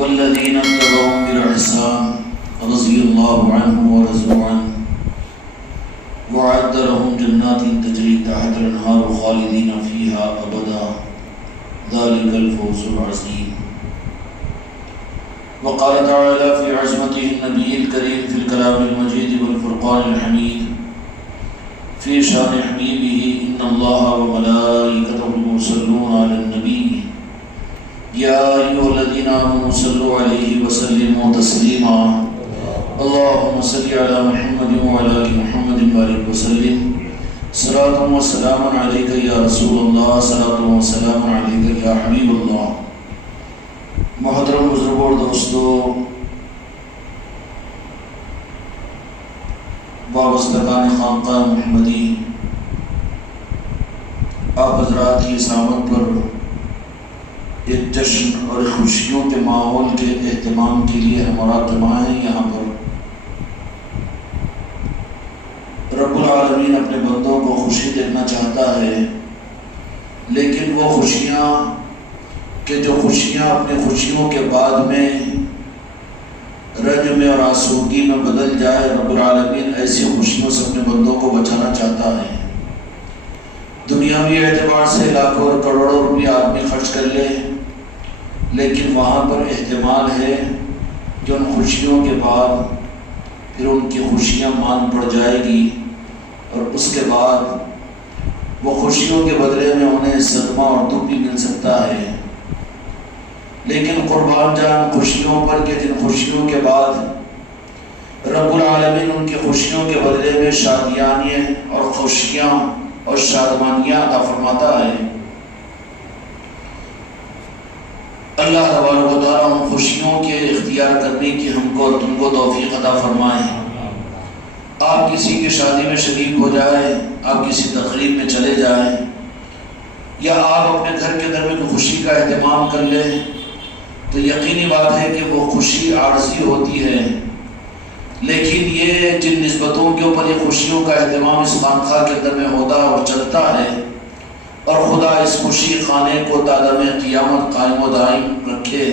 والذين اتبعهم بالإحسان رضي الله عنهم ورضوا عنه وأعد لهم جنات تجري تحت الأنهار خالدين فيها أبدا ذلك الفوز العظيم. وقال تعالى في عظمته النبي الكريم في الكلام المجيد والفرقان الحميد في شان حبيبه إن الله وملائكته يصلون على النبي يا أيها الذين آمنوا صلوا عليه وسلموا تسليما. اللهم صل على محمد وعلى آل محمد وبارك وسلم. صلاة وسلام عليك يا رسول الله، صلاة وسلام عليك يا حبيب الله. محترم بزرگوں اور دوستو، وابستگان خانقاہ محمدی، آپ حضرات کی سامت پر ایک جشن اور خوشیوں کے ماحول کے اہتمام کے لیے ہمارا اجتماع ہے. یہاں پر رب العالمین اپنے بندوں کو خوشی دینا چاہتا ہے، لیکن وہ خوشیاں کہ جو خوشیاں اپنے خوشیوں کے بعد میں رنج میں اور آسودگی میں بدل جائے، رب العالمین ایسی خوشیوں سے اپنے بندوں کو بچانا چاہتا ہے. دنیاوی اعتبار سے لاکھوں اور کروڑوں روپیہ آدمی خرچ کر لے، لیکن وہاں پر احتمال ہے کہ ان خوشیوں کے بعد پھر ان کی خوشیاں مان پڑ جائے گی، اور اس کے بعد وہ خوشیوں کے بدلے میں انہیں صدمہ اور دکھ بھی مل سکتا ہے. لیکن قربان جان خوشیوں پر کہ جن خوشیوں کے بعد رب العالمین ان کی خوشیوں کے بدلے میں شادیاں اور خوشیاں اور شادمانیاں عطا فرماتا ہے. اللہ تبارک و تعالیٰ ان خوشیوں کے اختیار کرنے کی ہم کو تم کو توفیق عطا فرمائے. آپ کسی کی شادی میں شریک ہو جائیں، آپ کسی تقریب میں چلے جائیں، یا آپ اپنے گھر کے اندر میں کوئی خوشی کا اہتمام کر لیں، تو یقینی بات ہے کہ وہ خوشی عارضی ہوتی ہے. لیکن یہ جن نسبتوں کے اوپر یہ خوشیوں کا اہتمام اس خانقاہ کے اندر میں ہوتا ہے اور چلتا ہے، اور خدا اس خوشی خانے کو تا دم قیامت قائم و دائم رکھے،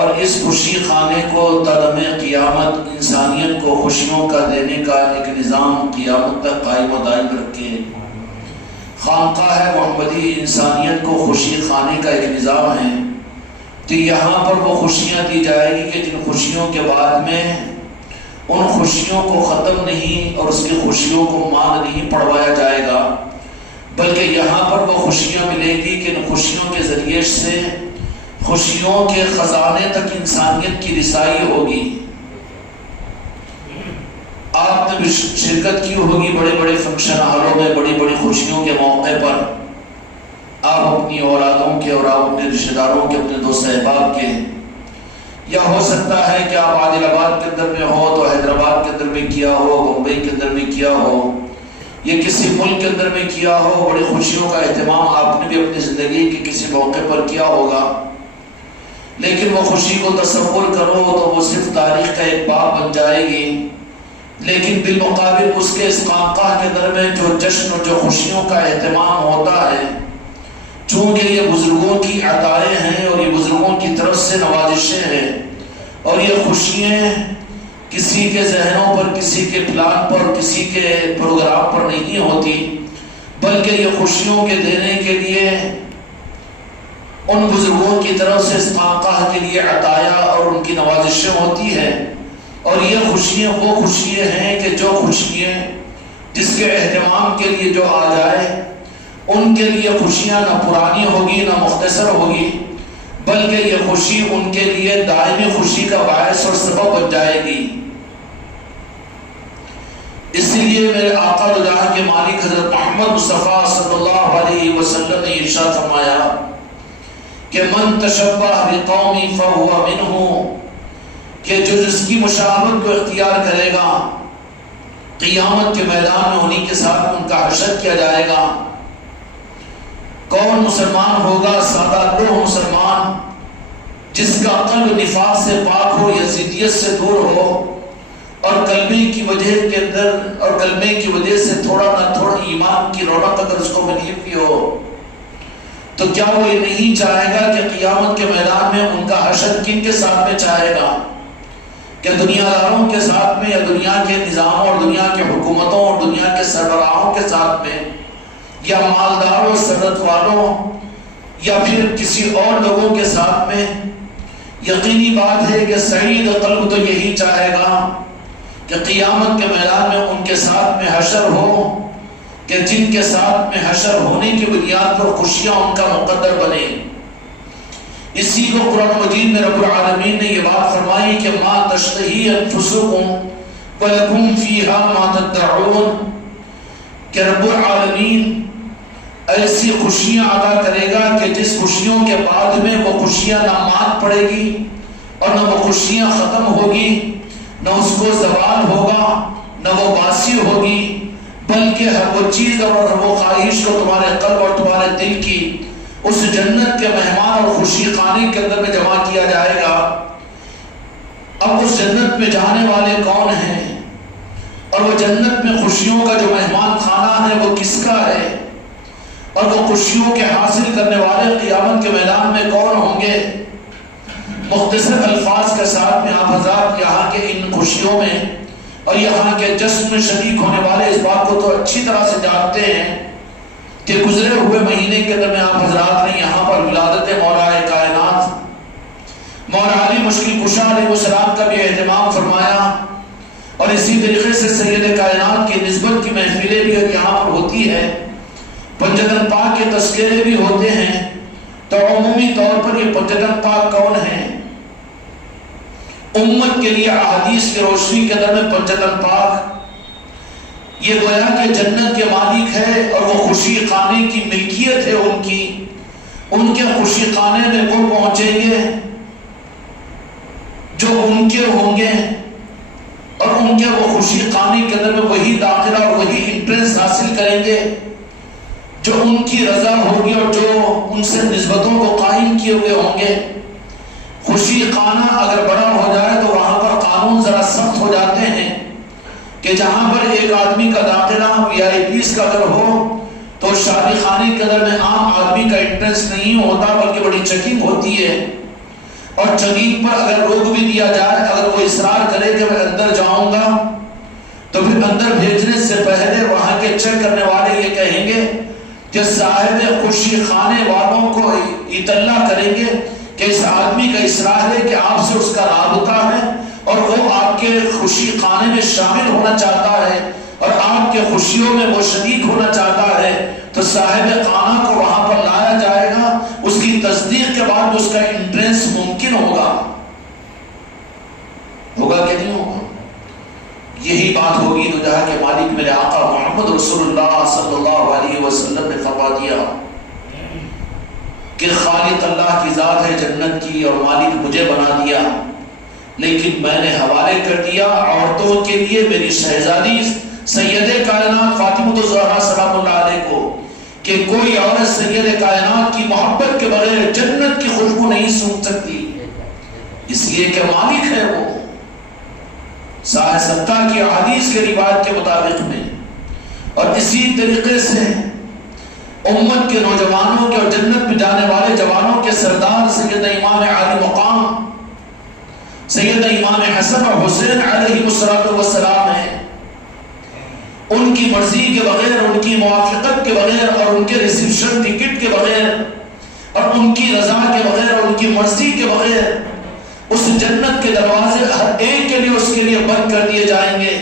اور اس خوشی خانے کو تا دم قیامت انسانیت کو خوشیوں کا دینے کا ایک نظام قیامت تک قائم و دائم رکھے. خانقاہ محمدی انسانیت کو خوشی خانے کا ایک نظام ہے کہ یہاں پر وہ خوشیاں دی جائے گی کہ جن خوشیوں کے بعد میں ان خوشیوں کو ختم نہیں اور اس کی خوشیوں کو مان نہیں پڑھوایا جائے گا، بلکہ یہاں پر وہ خوشیاں ملے گی کہ ان خوشیوں کے ذریعے سے خوشیوں کے خزانے تک انسانیت کی رسائی ہوگی. آپ نے بھی شرکت کی ہوگی بڑے بڑے فنکشن ہالوں میں، بڑی بڑی خوشیوں کے موقع پر آپ اپنی اولادوں کے اور آپ اپنے رشتہ داروں کے، اپنے دوست احباب کے، یا ہو سکتا ہے کہ آپ عادل آباد کے اندر میں ہو تو حیدرآباد کے اندر میں کیا ہو، بمبئی کے اندر میں کیا ہو، یا کسی ملک کے اندر میں کیا ہو. بڑی خوشیوں کا اہتمام آپ نے بھی اپنی زندگی کے کسی موقع پر کیا ہوگا، لیکن وہ خوشی کو تصور کرو تو وہ صرف تاریخ کا ایک باب بن جائے گی. لیکن بالمقابل اس کے اس خانقاہ کے اندر میں جو جشن اور جو خوشیوں کا اہتمام ہوتا ہے، چونکہ یہ بزرگوں کی عطائیں ہیں اور یہ بزرگوں کی طرف سے نوازشیں ہیں، اور یہ خوشیاں کسی کے ذہنوں پر، کسی کے پلان پر، کسی کے پروگرام پر نہیں ہوتی، بلکہ یہ خوشیوں کے دینے کے لیے ان بزرگوں کی طرف سے اس خانقاہ کے لیے عطایا اور ان کی نوازشیں ہوتی ہے. اور یہ خوشیاں وہ خوشیاں ہیں کہ جو خوشیاں جس کے اہتمام کے لیے جو آ جائے، ان کے لیے خوشیاں نہ پرانی ہوگی نہ مختصر ہوگی، بلکہ یہ خوشی ان کے لیے دائمی خوشی کا باعث اور سبب بن جائے گی. اسی لیے میرے آقا دو جہاں کے مالک حضرت محمد مصطفیٰ صلی اللہ علیہ وسلم نے ارشاد فرمایا کہ من تشبہ بقوم فہو منہ، کہ جو جس کی مشابہت کو اختیار کرے گا قیامت کے میدان میں انہی کے ساتھ ان کا حشر کیا جائے گا. کون مسلمان ہوگا؟ سادہ لوح مسلمان جس کا قلب نفاق سے پاک ہو، یزیدیت سے دور ہو، اور کلمے کی وجہ کے اندر اور کلمے کی وجہ سے تھوڑا نہ تھوڑا ایمان کی رونق اگر اس کو ملی ہوئی ہو، تو کیا وہ یہ نہیں چاہے گا کہ قیامت کے میدان میں ان کا حشر کن کے ساتھ میں چاہے گا؟ کہ دنیا داروں کے ساتھ میں، یا دنیا کے نظاموں اور دنیا کے حکومتوں اور دنیا کے سربراہوں کے ساتھ میں، یا مالداروں، ثروت والوں، یا پھر کسی اور لوگوں کے ساتھ میں؟ یقینی بات ہے کہ سعید قلب تو یہی چاہے گا کہ قیامت کے میدان میں ان کے ساتھ میں حشر ہو، کہ جن کے ساتھ میں حشر ہونے کی بنیاد پر خوشیاں ان کا مقدر بنے۔ اسی کو قرآن مجید میں رب العالمین نے یہ بات فرمائی کہ ما تشتہی انفسکم ولکم فیہا ما تدعون، کہ رب العالمین ایسی خوشیاں عطا کرے گا کہ جس خوشیوں کے بعد میں وہ خوشیاں نہ مات پڑے گی اور نہ وہ خوشیاں ختم ہوگی، نہ اس کو زوال ہوگا، نہ وہ باسی ہوگی، بلکہ ہر وہ چیز اور ہر وہ خواہش کو تمہارے قلب اور تمہارے دل کی اس جنت کے مہمان اور خوشی خانے کے اندر میں جمع کیا جائے گا۔ اب اس جنت میں جانے والے کون ہیں، اور وہ جنت میں خوشیوں کا جو مہمان خانہ ہے وہ کس کا ہے، اور وہ خوشیوں کے حاصل کرنے والے قیامت کے میدان میں کون ہوں گے؟ مختصر الفاظ کے ساتھ میں آپ حضرات یہاں کے ان خوشیوں میں اور یہاں کے جشن میں شریک ہونے والے اس بات کو تو اچھی طرح سے جانتے ہیں کہ گزرے ہوئے مہینے کے اندر میں آپ حضرات نے یہاں پر ولادت مولا کائنات مولا علی مشکل کشا علیہ السلام کا بھی اہتمام فرمایا، اور اسی طریقے سے سید کائنات کی نسبت کی محفلیں بھی یہاں پر ہوتی ہے، پنجتن پاک کے تذکرے بھی ہوتے ہیں۔ تو عمومی طور پر یہ پنجتن پاک کون ہیں؟ امت کے لیے احادیث کی روشنی کے اندر میں پنجتن پاک یہ گویا کہ جنت کے مالک ہے، اور وہ خوشی خانے کی ملکیت ہے ان کی۔ ان کے خوشی خانے میں وہ پہنچیں گے جو ان کے ہوں گے، اور ان کے وہ خوشی خانے کے اندر میں وہی داخلہ اور وہی انٹرنس حاصل کریں گے جو ان کی رضا ہوگی اور جو ان سے نسبتوں کو قائم کیے ہوئے ہوں گے۔ خوشی خانہ اگر بڑا ہو جائے تو وہاں پر قانون ذرا سخت ہو جاتے ہیں، کہ جہاں پر ایک آدمی کا داخلہ VIP کا اگر ہو تو شادی خانے کے اندر میں عام آدمی کا انٹرنس نہیں ہوتا، بلکہ بڑی چیکنگ ہوتی ہے، اور چیکنگ پر اگر روک بھی دیا جائے، اگر وہ اصرار کرے کہ میں اندر جاؤں گا، تو پھر اندر بھیجنے سے پہلے وہاں کے چیک کرنے والے یہ کہیں گے کہ صاحب خوشی خانے والوں کو اطلاع کریں گے کہ اس آدمی کا اصرار ہے کہ آپ سے اس کا رابطہ ہے، اور وہ آپ کے خوشی خانے میں شامل ہونا چاہتا ہے، اور آپ کے خوشیوں میں وہ شریک ہونا چاہتا ہے، تو صاحب خانہ کو وہاں پر لایا جائے گا۔ اس کی تصدیق کے بعد اس کا انٹرنس ممکن ہوگا کہ نہیں ہوگا؟ یہی بات ہوگی تو جہاں کے مالک میرے آقا محمد رسول اللہ صلی اللہ علیہ وسلم نے فرما دیا کہ خالق اللہ کی ذات ہے جنت کی، اور مالک مجھے بنا دیا، لیکن میں نے حوالے کر دیا عورتوں کے لیے میری شہزادی سید کائنات فاطمہ الزہرا سلام اللہ علیہ کو، کہ کوئی عورت سید کائنات کی محبت کے بغیر جنت کی خوشبو نہیں سونگھ سکتی، اس لیے کہ مالک ہے وہ۔ صحیح ستہ کی حدیث کے روایت کے مطابق میں، اور اسی طریقے سے امت کے نوجوانوں کے اور جنت میں جانے والے جوانوں کے سردار سیدنا امام عالی مقام سیدنا امام حسن اور حسین علیہ السلام ہیں۔ ان کی مرضی کے بغیر، ان کی موافقت کے بغیر، اور ان کے ریسیپشن ٹکٹ کے بغیر، اور ان کی رضا کے بغیر، اور ان کی مرضی کے بغیر اس جنت کے دروازے ہر ایک کے لیے اس کے لیے بند کر دیے جائیں گے۔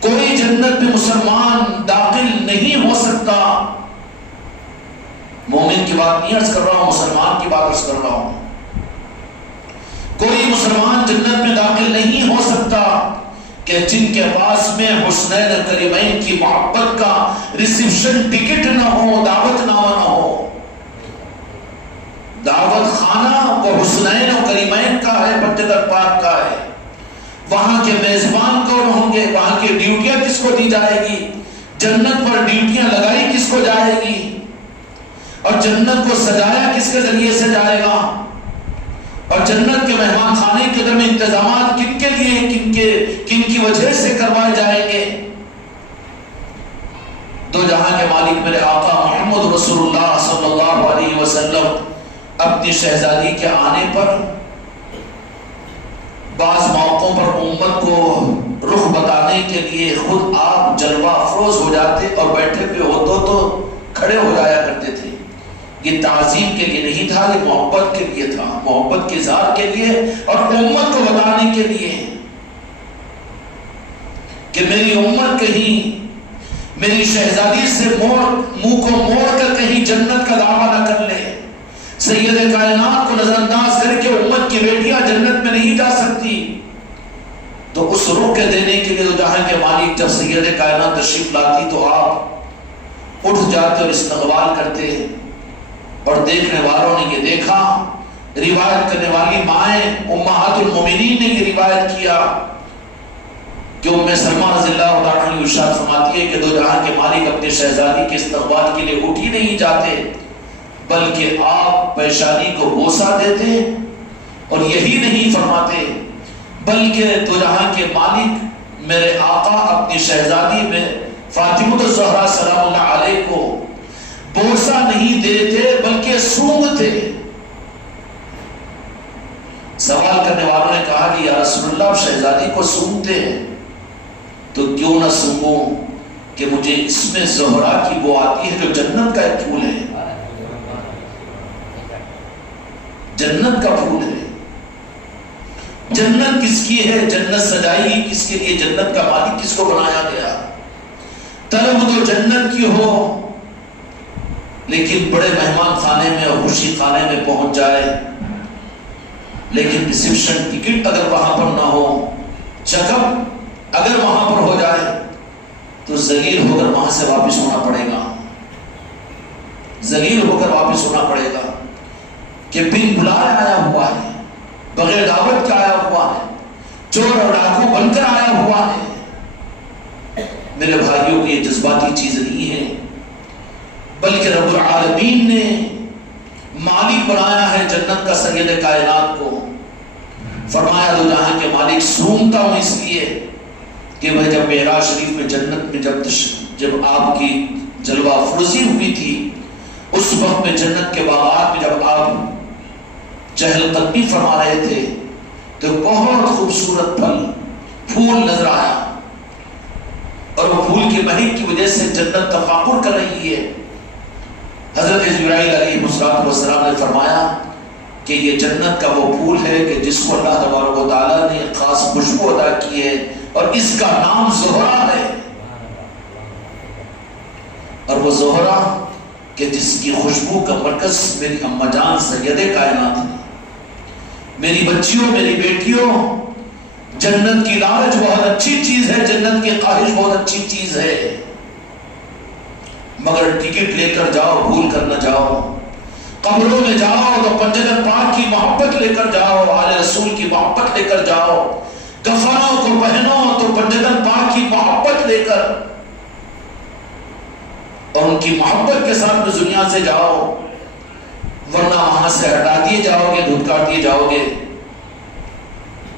کوئی جنت میں مسلمان داخل نہیں ہو سکتا۔ مومن کی بات نہیں عرض کر رہا ہوں، مسلمان کی بات عرض کر رہا ہوں۔ کوئی مسلمان جنت میں داخل نہیں ہو سکتا کہ جن کے پاس میں حسنین کریمین کی محبت کا ریسیپشن ٹکٹ نہ ہو، دعوت نامہ نہ ہو۔ دعوت خانہ وہ حسنین و کریمین کا ہے، پنجتن پاک کا ہے۔ وہاں کے میزبان کون ہوں گے، وہاں کی ڈیوٹیاں کس کو دی جائے گی، جنت پر ڈیوٹیاں لگائی کس کو جائے گی، اور جنت کو سجایا کس کے ذریعے سے جائے گا، اور جنت کے مہمان خانے کے اندر میں انتظامات کن کے لیے کن کی وجہ سے کروائے جائیں گے۔ دو جہاں کے مالک میرے آقا محمد رسول اللہ صلی اللہ علیہ وسلم اپنی شہزادی کے آنے پر بعض موقعوں پر امت کو رخ بتانے کے لیے خود آپ جلوہ افروز ہو جاتے اور بیٹھے ہوئے ہوتے تو کھڑے ہو جایا کرتے تھے. یہ تعظیم کے لیے نہیں تھا، یہ محبت کے لیے تھا، محبت کے اظہار کے لیے اور امت کو بتانے کے لیے کہ میری امت کہیں میری شہزادی سے منہ کو موڑ کر کہیں جنت کا دعویٰ نہ کر لے. سید کائنات کو نظر انداز کر کے امت کی بیٹیاں جنت میں نہیں جا سکتی. تو اس روح کے دینے کے لیے تو جہاں کے مالک جب سید کائنات تشریف لاتی تو آپ اٹھ جاتے اور استقبال کرتے. اور دیکھنے والوں نے یہ دیکھا، روایت کرنے والی مائیں امہات المومنین نے یہ روایت کیا کہ ام سلمہ رضی اللہ عنہا ارشاد فرماتی ہے کہ دو جہاں کے مالک اپنے شہزادی کے استقبال کے لیے اٹھ ہی نہیں جاتے بلکہ آپ پیشانی کو بوسہ دیتے. اور یہی نہیں فرماتے بلکہ دو جہاں کے مالک میرے آقا اپنی شہزادی میں فاطمہ الزہرا سلام اللہ علیہ کو بوسہ نہیں دیتے بلکہ سونگتے. سوال کرنے والوں نے کہا کہ یا رسول اللہ شہزادی کو سونگتے ہیں تو کیوں نہ سونگوں کہ مجھے اس میں زہرا کی بو آتی ہے جو جنت کا ایک پھول ہے، جنت کا پھول ہے. جنت کس کی ہے؟ جنت سجائی کس کے لیے؟ جنت کا مالک کس کو بنایا گیا؟ طلب تو جنت کی ہو لیکن بڑے مہمان خانے میں اور خوشی خانے میں پہنچ جائے لیکن ریسیپشن ٹکٹ اگر وہاں پر نہ ہو، چیک اپ اگر وہاں پر ہو جائے تو ذلیل ہو کر وہاں سے واپس ہونا پڑے گا، ذلیل ہو کر واپس ہونا پڑے گا کہ بن بلائے آیا ہوا ہے، بغیر دعوت کے آیا ہوا ہے، چور اور ڈاکو بن کر آیا ہوا ہے. میرے بھائیوں یہ جذباتی چیز نہیں ہے بلکہ رب العالمین نے مالک بنایا ہے جنت کا سید کائنات کو. فرمایا دو جہاں کے مالک سونگتا ہوں اس لیے کہ وہ جب معراج شریف میں جنت میں جب آپ کی جلوہ افروزی ہوئی تھی اس وقت میں جنت کے باغات میں جب آپ چہل قدمی فرما رہے تھے تو بہت خوبصورت پھول نظر آیا اور وہ پھول کی مہک کی وجہ سے جنت تفاخر کر رہی ہے. حضرت جبرائیل علیہ السلام نے فرمایا کہ یہ جنت کا وہ پھول ہے کہ جس کو اللہ تبارک و تعالیٰ نے خاص خوشبو عطا کی ہے اور اس کا نام زہرا ہے. اور وہ زہرا کہ جس کی خوشبو کا مرکز میری اماں جان سید کائنات ہے. میری بچیوں، میری بیٹیوں، جنت کی لالچ بہت اچھی چیز ہے، جنت کی خواہش بہت اچھی چیز ہے، مگر ٹکٹ لے کر جاؤ بھول کر نہ جاؤ. قبروں میں جاؤ تو پنجر پاک کی محبت لے کر جاؤ، آل رسول کی محبت لے کر جاؤ. کفنوں کو پہنو تو پنجر پاک کی محبت لے کر اور ان کی محبت کے ساتھ میں دنیا سے جاؤ، ورنہ وہاں سے ہٹا دیے جاؤ گے، دھتکار دیے جاؤ گے.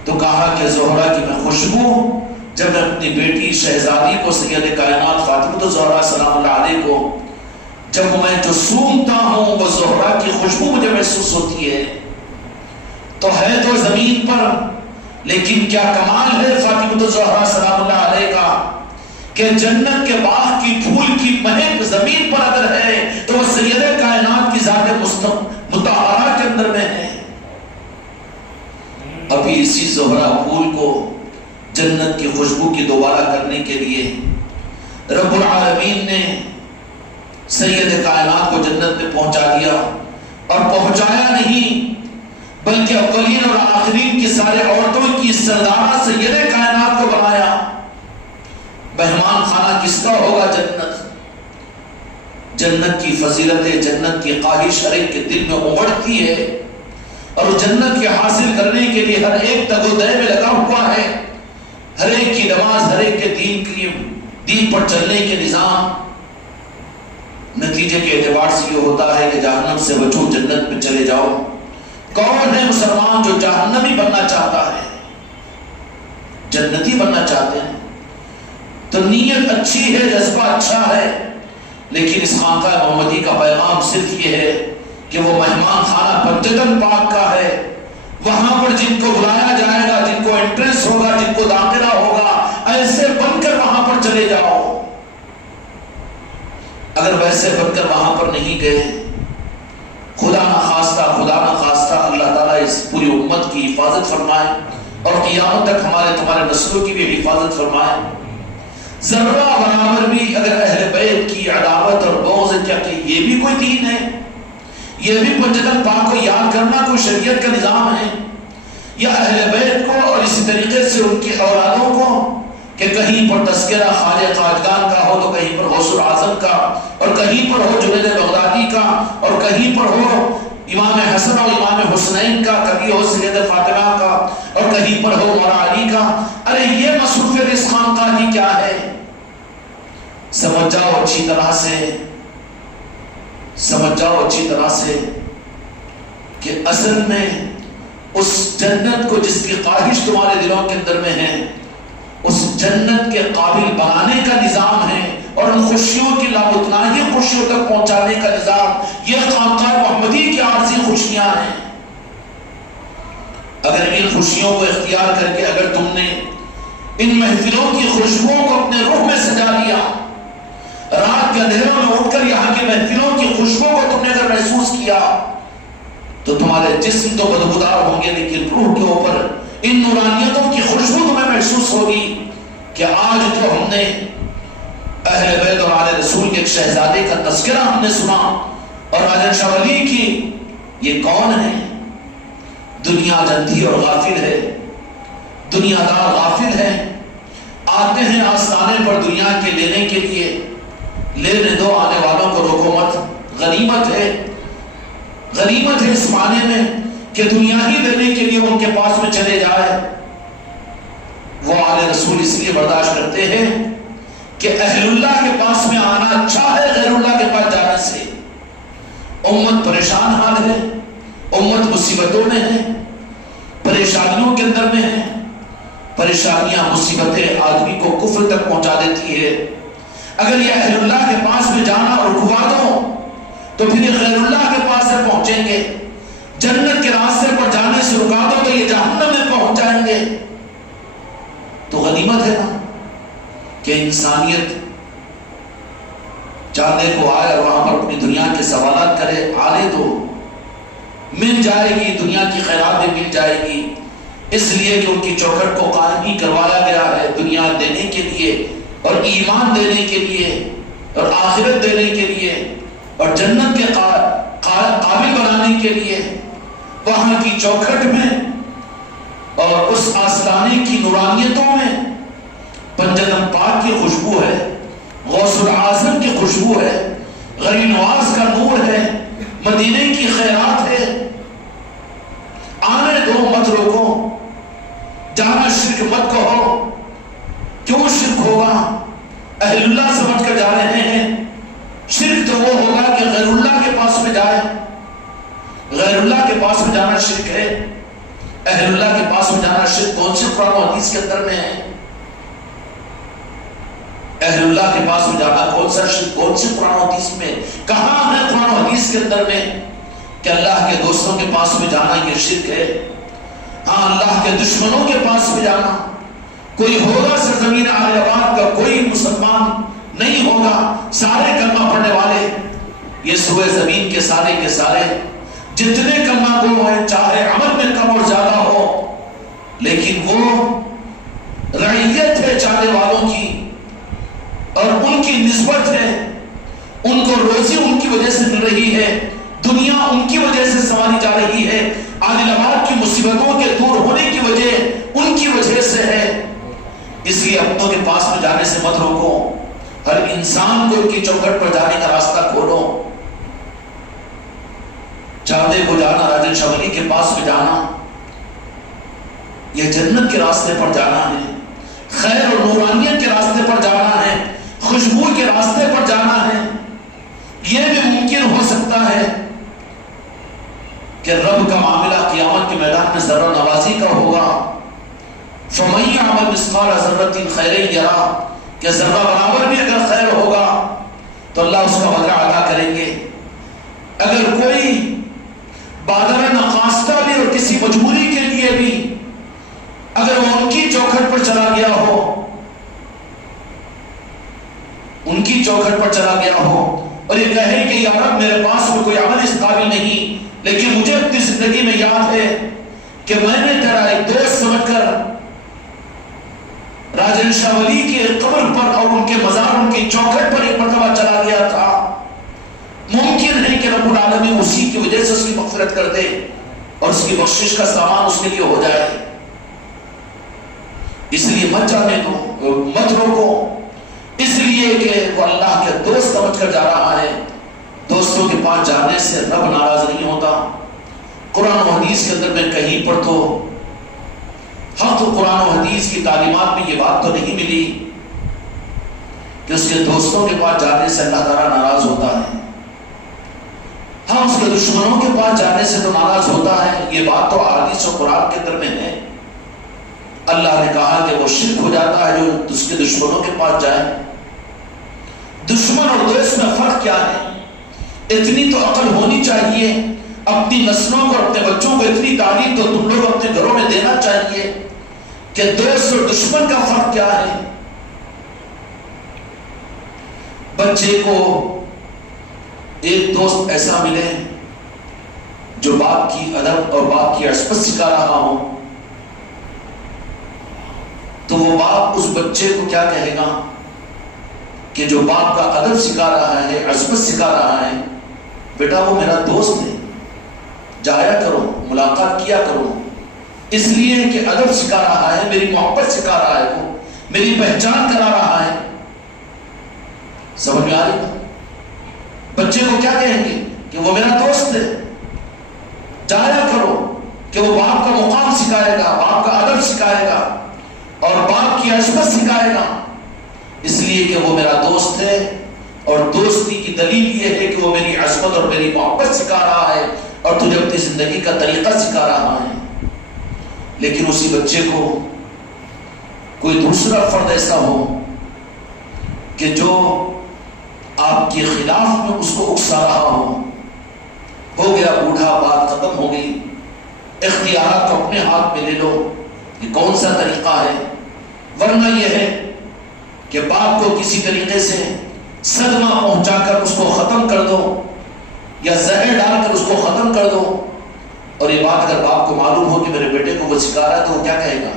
تو کہا کہ زہرا کی میں خوشبو جب میں اپنی بیٹی شہزادی کو سید کائنات فاطمہ الزہرا سلام اللہ علیہ کو جب میں جو سونگتا ہوں وہ زہرا کی خوشبو مجھے محسوس ہوتی ہے. تو ہے تو زمین پر لیکن کیا کمال ہے فاطمہ الزہرا سلام اللہ علیہ کا کہ جنت کے باغ کی پھول کی مہک زمین پر اگر ہے تو وہ سید کائنات کی ذات مطہرہ کے اندر میں ہے. ابھی اسی زہرا پھول کو جنت کی خوشبو کی دوبارہ کرنے کے لیے رب العالمین نے سید کائنات کو جنت میں پہنچا دیا. اور پہنچایا نہیں بلکہ اولین اور آخرین کی سارے عورتوں کی سردارہ سید کائنات کو بنایا. مہمان خانہ کس کا ہوگا؟ جنت. جنت کی فضیلتیں، جنت کی خواہش ہر ایک کے دل میں امڑتی ہے اور جنت کے حاصل کرنے کے لیے ہر ایک تگ و دے میں لگا ہوا ہے. ہر ایک کی نماز، ہر ایک کے دین پر چلنے کے نظام. نتیجے کے اعتبار سے یہ ہوتا ہے کہ جہنم سے بچو، جنت میں چلے جاؤ. کون ہے مسلمان جو جہنمی بننا چاہتا ہے؟ جنتی بننا چاہتے ہیں تو نیت اچھی ہے، جذبہ اچھا ہے لیکن اس خانقاہ محمدی کا پیغام صرف یہ ہے کہ وہ مہمان خانہ پنجتن پاک کا ہے، وہاں پر جن کو بلایا جائے گا، جن کو انٹرنس ہوگا، جن کو داخلہ ہوگا، ایسے بن کر وہاں پر چلے جاؤ۔ اگر ویسے بن کر وہاں پر نہیں گئے، خدا نہ خواستہ اللہ تعالیٰ اس پوری امت کی حفاظت فرمائے اور قیامت تک ہمارے تمہارے نسلوں کی بھی حفاظت فرمائے۔ ذرہ برابر بھی اگر اہل بیت کی عداوت اور بغض، کیا کہ یہ بھی کوئی دین ہے؟ یہ بھی پنجتن پاک کو یاد کرنا کوئی شریعت کا نظام ہے؟ یا اہل بیت کو اور اسی طریقے سے ان کی اولادوں کو کہ کہیں پر تذکرہ خواجہ خواجگان کا ہو تو کہیں پر غوث الاعظم کا، اور کہیں پر ہو جنید بغدادی کا، اور کہیں پر ہو امام حسن اور امام حسنین کا، کبھی ہو سید فاطمہ کا، اور کہیں پر ہو مولا علی کا۔ ارے یہ مصروفیت اس خانقاہ کی کیا ہے؟ سمجھ جاؤ اچھی طرح سے کہ اصل میں اس جنت کو جس کی خواہش تمہارے دلوں کے اندر میں ہے، اس جنت کے قابل بنانے کا نظام ہے، اور ان خوشیوں کی لامتناہی خوشیوں تک پہنچانے کا نظام یہ خانقاہ محمدی کی عارضی خوشیاں ہیں۔ اگر ان خوشیوں کو اختیار کر کے اگر تم نے ان محفلوں کی خوشبوؤں کو اپنے روح میں سجا لیا، رات کے اندھیروں میں اٹھ کر یہاں کی محفلوں کی خوشبوؤں کو تم نے اگر محسوس کیا، تو تمہارے جسم تو بدبودار ہوں گے، لیکن روح کے اوپر ان نورانیتوں کی خوشبو تمہیں محسوس ہوگی کہ آج تو ہم نے اہل بیت اور آل رسول کے ایک شہزادے کا تذکرہ ہم نے سنا، اور راجن شاہ ولی کی یہ کون ہے؟ دنیا جنتی اور غافل ہے، دنیا دار غافل ہے، آتے ہیں آستانے پر دنیا کے لینے کے لیے، لینے دو آنے والوں کو روکو مت۔ غنیمت ہے اس معنی میں کہ دنیا ہی لینے کے لیے ان کے پاس میں چلے جائے۔ وہ آل رسول اس لیے برداشت کرتے ہیں کہ اہل اللہ کے پاس میں آنا اچھا ہے غیر اللہ کے پاس جانے سے۔ امت پریشان حال ہے، امت مصیبتوں میں ہے، پریشانیوں کے اندر میں ہے۔ پریشانیاں مصیبتیں آدمی کو کفر تک پہنچا دیتی ہے۔ اگر یہ اہل اللہ کے پاس میں جانا اور رکوا دو تو پھر یہ غیر اللہ کے پاس سے پہنچیں گے، جنت کے راستے پر جانے سے رکا دو تو یہ جہنم میں پہنچ جائیں گے۔ تو غنیمت ہے نا کہ انسانیت جانے کو آئے اور وہاں پر اپنی دنیا کے سوالات کرے، آنے دو، مل جائے گی، دنیا کی خیرات بھی مل جائے گی، اس لیے کہ ان کی چوکھٹ کو قائم ہی کروایا گیا ہے دنیا دینے کے لیے اور ایمان دینے کے لیے اور آخرت دینے کے لیے اور جنت کے قابل بنانے کے لیے۔ وہاں کی چوکھٹ میں اور اس آستانے کی نورانیتوں میں پنجتن پاک کی خوشبو ہے، غوث الاعظم کی خوشبو ہے، غری نواز کا نور ہے، مدینے کی خیرات ہے۔ آنے دو، مت روکو، جانا شرک مت کہو۔ کیوں شرک ہوگا؟ اہل اللہ سمجھ کر جا رہے ہیں۔ شرک تو وہ ہوگا کہ غیر اللہ کے پاس میں جائے، غیر اللہ کے پاس میں جانا شرک ہے۔ اہل اللہ کے پاس میں جانا شرک کون سے قرآن و حدیث کے اندر میں ہے؟ اہل اللہ کے پاس میں جانا کون سا شرک، کون سے قرآن و حدیث میں؟ کہاں ہے قرآن و حدیث کے اندر میں کہ اللہ کے دوستوں کے پاس میں جانا یہ شرک ہے؟ ہاں، اللہ کے دشمنوں کے پاس میں جانا۔ کوئی ہوگا سرزمین اہل آباد کا کوئی مسلمان نہیں ہوگا، سارے کلمہ پڑھنے والے، یہ سوئے زمین کے سارے جتنے کلمہ گو ہیں، چاہے عمل میں کم اور زیادہ ہو، لیکن وہ رعیت ہے چاہنے والوں کی اور ان کی نسبت ہے، ان کو روزی ان کی وجہ سے مل رہی ہے، دنیا ان کی وجہ سے سنواری جا رہی ہے، عادل آباد کی مصیبتوں کے دور ہونے کی وجہ ان کی وجہ سے ہے۔ اس لیے اپنوں کے پاس میں جانے سے مت روکو، ہر انسان کو ان کی چوکھٹ پر جانے کا راستہ کھولو۔ چاندے کو جانا، راجن شاہ ولی کے پاس میں جانا، یہ جنت کے راستے پر جانا ہے، خیر اور نورانیت کے راستے پر جانا ہے، خوشبو کے راستے پر جانا ہے۔ یہ بھی ممکن ہو سکتا ہے کہ رب کا معاملہ قیامت کے میدان میں ذرہ نوازی کا ہوگا، فَمَن يَعْمَلْ مِثْقَالَ ذَرَّةٍ خَيْرًا يَرَهُ، کہ ذرہ برابر بھی اگر خیر ہوگا تو اللہ اس کا بدلہ ادا کریں گے. اگر کوئی بادر نخواستہ بھی اور کسی مجبوری کے لیے بھی اگر وہ ان کی چوکھٹ پر چلا گیا ہو، ان کی چوکھٹ پر چلا گیا ہو اور یہ کہے کہ یا رب میرے پاس کوئی عمل اس قابل نہیں، لیکن مجھے اپنی زندگی میں یاد ہے کہ میں نے تیرا ایک دوست سمجھ کر راجن شاہ ولی کی قبر پر اور ان کے مزار، ان کی چوکھٹ پر ایک مرتبہ چلا گیا تھا، ممکن ہے کہ رب العالمین اسی کی وجہ سے اس کی مغفرت کر دے اور اس کی بخشش کا سامان اس کے لیے ہو جائے. اس لیے مت جانے دو، مت روکو، اس لیے کہ وہ اللہ کے دوست سمجھ کر جا رہا ہے. دوستوں کے پاس جانے سے رب ناراض نہیں ہوتا. قرآن و حدیث کے اندر میں کہیں پر تو ہاں تو قرآن و حدیث کی تعلیمات میں یہ بات تو نہیں ملی کہ اس کے دوستوں کے پاس جانے سے اللہ تعالیٰ ناراض ہوتا ہے. ہاں اس کے دشمنوں کے پاس جانے سے تو ناراض ہوتا ہے، یہ بات تو حدیث و قرآن کے اندر میں ہے. اللہ نے کہا کہ وہ شرک ہو جاتا ہے جو اس کے دشمنوں کے پاس جائے. دشمن اور دوست میں فرق کیا ہے؟ اتنی تو عقل ہونی چاہیے. اپنی نسلوں کو، اپنے بچوں کو اتنی تعلیم تو تم لوگ اپنے گھروں میں دینا چاہیے کہ دوست اور دشمن کا فرق کیا ہے. بچے کو ایک دوست ایسا ملے جو باپ کی ادب اور باپ کی عصمت سکھا رہا ہو تو وہ باپ اس بچے کو کیا کہے گا کہ جو باپ کا ادب سکھا رہا ہے، عصمت سکھا رہا ہے، بیٹا وہ میرا دوست ہے، جایا کرو، ملاقات کیا کرو، اس لیے کہ ادب سکھا رہا ہے، میری محبت سکھا رہا ہے، وہ میری پہچان کرا رہا ہے. سمجھ میں آ رہی ہے؟ بچے کو کیا کہیں گے کہ وہ میرا دوست ہے، جایا کرو، کہ وہ باپ کا مقام سکھائے گا، باپ کا ادب سکھائے گا اور باپ کی عصمت سکھائے گا، اس لیے کہ وہ میرا دوست ہے. اور دوستی کی دلیل یہ ہے کہ وہ میری عصمت اور میری محبت سکھا رہا ہے اور تجھے اپنی زندگی کا طریقہ سکھا رہا ہے. لیکن اسی بچے کو کوئی دوسرا فرد ایسا ہو کہ جو آپ کے خلاف میں اس کو اکسا رہا ہو گیا بوڑھا، بات ختم ہو گئی، اختیارات کو اپنے ہاتھ میں لے لو، یہ کون سا طریقہ ہے؟ ورنہ یہ ہے کہ باپ کو کسی طریقے سے صدمہ پہنچا کر اس کو ختم کر دو یا زہر ڈال کر اس کو ختم کر دو. اور یہ بات اگر باپ کو معلوم ہو کہ میرے بیٹے کو وہ سکھا رہا ہے تو وہ کیا کہے گا؟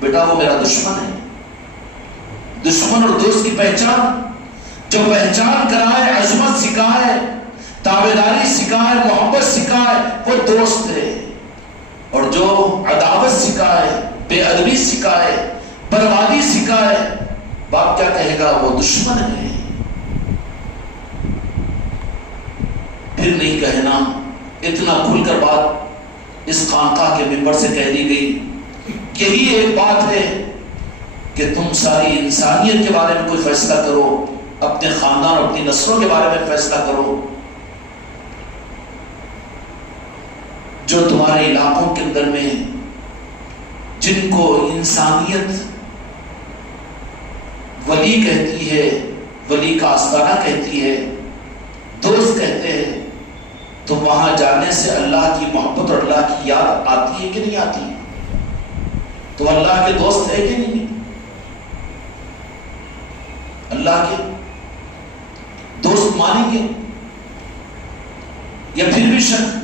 بیٹا وہ میرا دشمن ہے. دشمن اور دوست کی پہچان، جو پہچان کرائے، عظمت سکھائے، تابعداری سکھائے، محبت سکھائے، وہ دوست ہے. اور جو عداوت سکھائے، بے ادبی سکھائے، بربادی سکھائے، باپ کیا کہے گا؟ وہ دشمن ہے. پھر نہیں کہنا، اتنا کھل کر بات اس خانقاہ کے ممبر سے کہہ دی گئی. یہی ایک بات ہے کہ تم ساری انسانیت کے بارے میں کوئی فیصلہ کرو، اپنے خاندان اور اپنی نسلوں کے بارے میں فیصلہ کرو. جو تمہارے علاقوں کے اندر میں جن کو انسانیت ولی کہتی ہے، ولی کا آستانہ کہتی ہے، دوست کہتے ہیں، تو وہاں جانے سے اللہ کی محبت اور اللہ کی یاد آتی ہے کہ نہیں آتی؟ تو اللہ کے دوست ہے کہ نہیں؟ اللہ کے دوست مانیں گے یا پھر بھی شک؟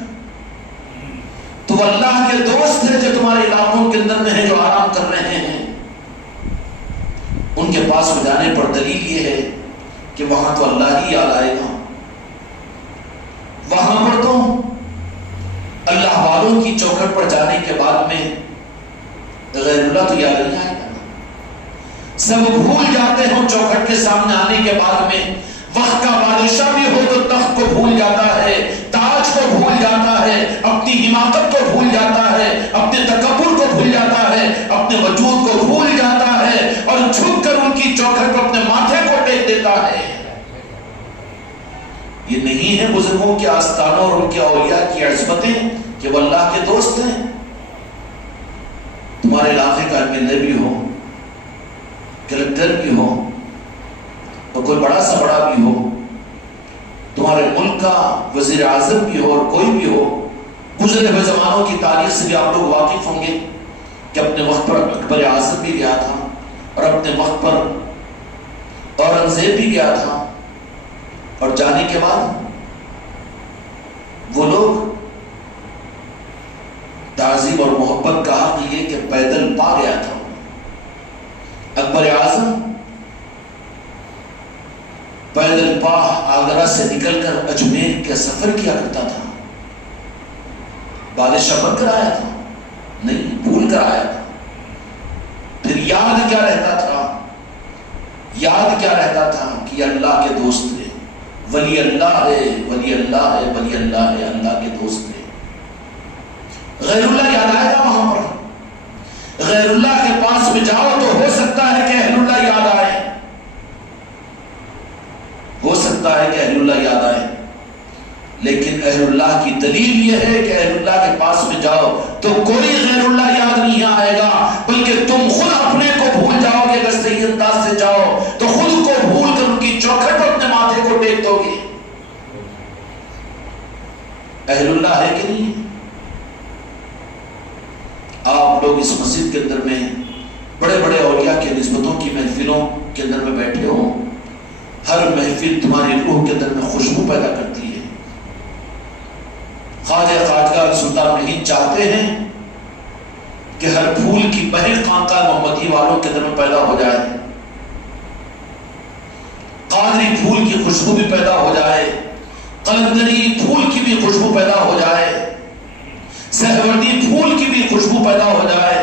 تو وہ اللہ کے دوست ہے جو تمہارے علاقوں کے اندر میں ہیں، جو آرام کر رہے ہیں. ان کے پاس ہو جانے پر دلیل یہ ہے کہ وہاں تو اللہ ہی یاد آئے گا. وہاں پر تو اللہ والوں کی چوکھٹ پر جانے کے بعد میں غیر اللہ تو یاد نہیں آئے گا. سب بھول جاتے ہیں چوکھٹ کے سامنے آنے کے بعد میں. وقت کا بادشاہ بھی ہو تو تخت کو بھول جاتا ہے، تاج کو بھول جاتا ہے، اپنی حماقت کو بھول جاتا ہے، اپنے تکبر کو بھول جاتا ہے، اپنے وجود کو بھول جاتا ہے اور جھک کر ان کی چوکھٹ پر اپنے ماتھے کو ٹیک دیتا ہے. یہ نہیں ہے بزرگوں کے آستانوں اور ان کے اولیاء کی عظمتیں کہ وہ اللہ کے دوست ہیں. تمہارے علاقے کا MLA بھی ہو، کلکٹر بھی ہو، اور کوئی بڑا سا بڑا بھی ہو، تمہارے ملک کا وزیر اعظم بھی ہو اور کوئی بھی ہو، گزرے ہوئے زمانوں کی تاریخ سے بھی آپ لوگ واقف ہوں گے کہ اپنے وقت پر اکبر اعظم بھی گیا تھا اور اپنے وقت پر اورنگزیب بھی گیا تھا، اور جانے کے بعد وہ لوگ تعظیم اور محبت کا حق یہ کہ پیدل پا گیا تھا۔ اکبر اعظم پیدل پا آگرہ سے نکل کر اجمیر کے سفر کیا کرتا تھا۔ بادشاہ بن کر آیا تھا؟ نہیں، بھول کر آیا تھا۔ پھر یاد کیا رہتا تھا؟ یاد کیا رہتا تھا کہ یہ اللہ کے دوست ہے، ولی اللہ ہے، ولی اللہ ہے، ولی اللہ ہے، اللہ کے دوست ہے۔ غیر اللہ یاد آئے گا وہاں پر؟ غیر اللہ کے پاس میں جاؤ تو ہو سکتا ہے کہ اہل اللہ یاد آئے، ہو سکتا ہے کہ اہل اللہ یاد آئے، لیکن اہل اللہ کی دلیل یہ ہے کہ اہل اللہ کے پاس میں جاؤ تو کوئی غیر اللہ یاد نہیں آئے گا، بلکہ تم خود اپنے کو بھول جاؤ گے۔ اگر صحیح انداز سے جاؤ تو خود کو بھول کر ان کی چوکھٹ پر اپنے ماتھے کو ٹیک دو گے۔ اہل اللہ ہے کہ نہیں؟ آپ لوگ اس مسجد کے اندر میں بڑے بڑے اولیاء کے نسبتوں کی محفلوں کے اندر میں بیٹھے ہو، ہر محفل تمہاری روح کے اندر میں خوشبو پیدا کرتی ہے۔ خواجہ خواجہ سلطان مہین چاہتے ہیں کہ ہر پھول کی مہک خانقاہ محمدی والوں کے اندر میں پیدا ہو جائے، قادری پھول کی خوشبو بھی پیدا ہو جائے، قلندری پھول کی بھی خوشبو پیدا ہو جائے، سہروردی پھول کی بھی خوشبو پیدا ہو جائے،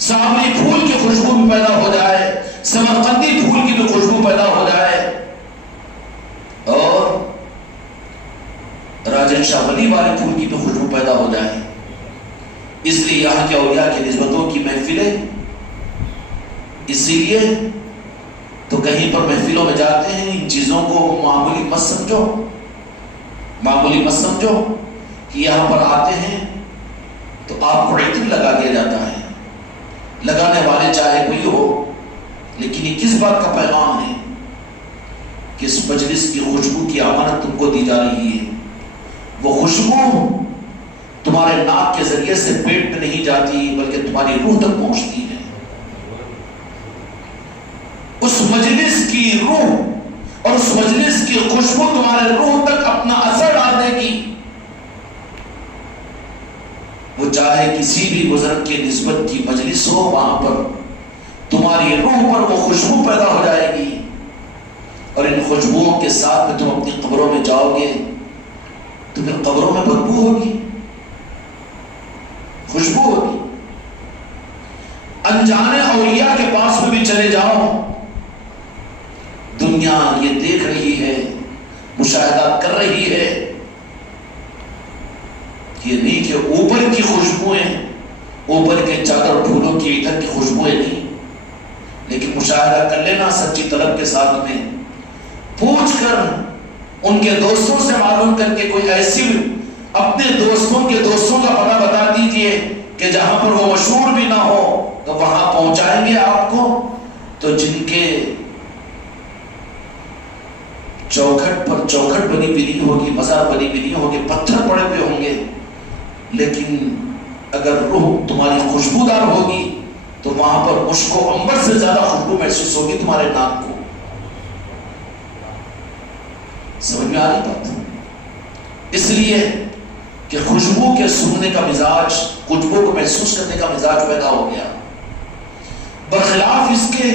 سامری پھول کی خوشبو بھی پیدا ہو جائے، سمرقندی پھول کی بھی خوشبو پیدا ہو جائے، اور راجن شاہ ولی والے پھول کی بھی خوشبو پیدا ہو جائے۔ اس لیے یہاں کے اولیاء کی نسبتوں کی محفلیں، اسی لیے تو کہیں پر محفلوں میں جاتے ہیں ان چیزوں کو معمولی مت سمجھو، معمولی مت سمجھو کہ یہاں پر آتے ہیں تو آپ کو عطر لگا دیا جاتا ہے، لگانے والے چاہے کوئی ہو، لیکن یہ کس بات کا پیغام ہے کہ اس مجلس کی خوشبو کی امانت تم کو دی جا رہی ہے۔ وہ خوشبو تمہارے ناک کے ذریعے سے پیٹ میں نہیں جاتی بلکہ تمہاری روح تک پہنچتی ہے۔ اس مجلس کی روح اور اس مجلس کی خوشبو تمہارے روح تک اپنا اثر ڈال دے گی۔ وہ چاہے کسی بھی بزرگ کی نسبت کی مجلس ہو، وہاں پر تمہاری روح پر وہ خوشبو پیدا ہو جائے گی، اور ان خوشبوؤں کے ساتھ میں تم اپنی قبروں میں جاؤ گے تو پھر قبروں میں بدبو ہوگی، خوشبو ہوگی۔ انجانے اولیاء کے پاس میں بھی چلے جاؤ، دنیا یہ دیکھ رہی ہے، مشاہدہ کر رہی ہے، یہ نہیں کہ اوپر کی خوشبوئیں، اوپر کے چادر پھولوں کی ادھر کی خوشبوئیں نہیں، لیکن مشاہدہ کر لینا سچی طلب کے ساتھ میں، پوچھ کر ان کے دوستوں سے معلوم کر کے کوئی ایسی اپنے دوستوں کے دوستوں کا پتہ بتا دیجئے کہ جہاں پر وہ مشہور بھی نہ ہو تو وہاں پہنچائیں گے آپ کو۔ تو جن کے چوکھٹ پر چوکھٹ بنی بھی نہیں ہوگی، مزار بنی بھی نہیں ہوگی، پتھر پڑے ہوئے ہوں گے، لیکن اگر روح تمہاری خوشبودار ہوگی تو وہاں پر مشک و عنبر سے زیادہ خوشبو محسوس ہوگی تمہارے ناک کو۔ سمجھ میں آ رہی بات؟ اس لیے کہ خوشبو کے سونگنے کا مزاج، خوشبو کو محسوس کرنے کا مزاج پیدا ہو گیا، برخلاف اس کے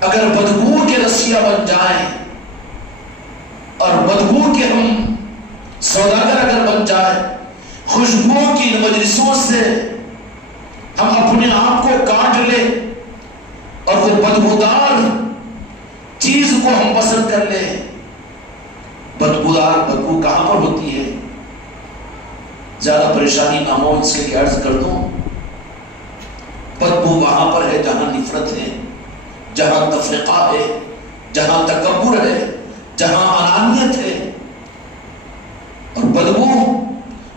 اگر بدبو کے رسیہ بن جائیں اور بدبو کے ہم سوداگر اگر بن جائیں، خوشبو کی مجلسوں سے ہم اپنے آپ کو کاٹ لیں اور وہ بدبودار چیز کو ہم پسند کر لیں۔ بدبودار بدبو کہاں پر ہوتی ہے؟ زیادہ پریشانی نہ ہو اس کے لیے عرض کر دوں، بدبو وہاں پر ہے جہاں نفرت ہے، جہاں تفرقہ ہے، جہاں تکبر ہے، جہاں انانیت ہے، اور بدبو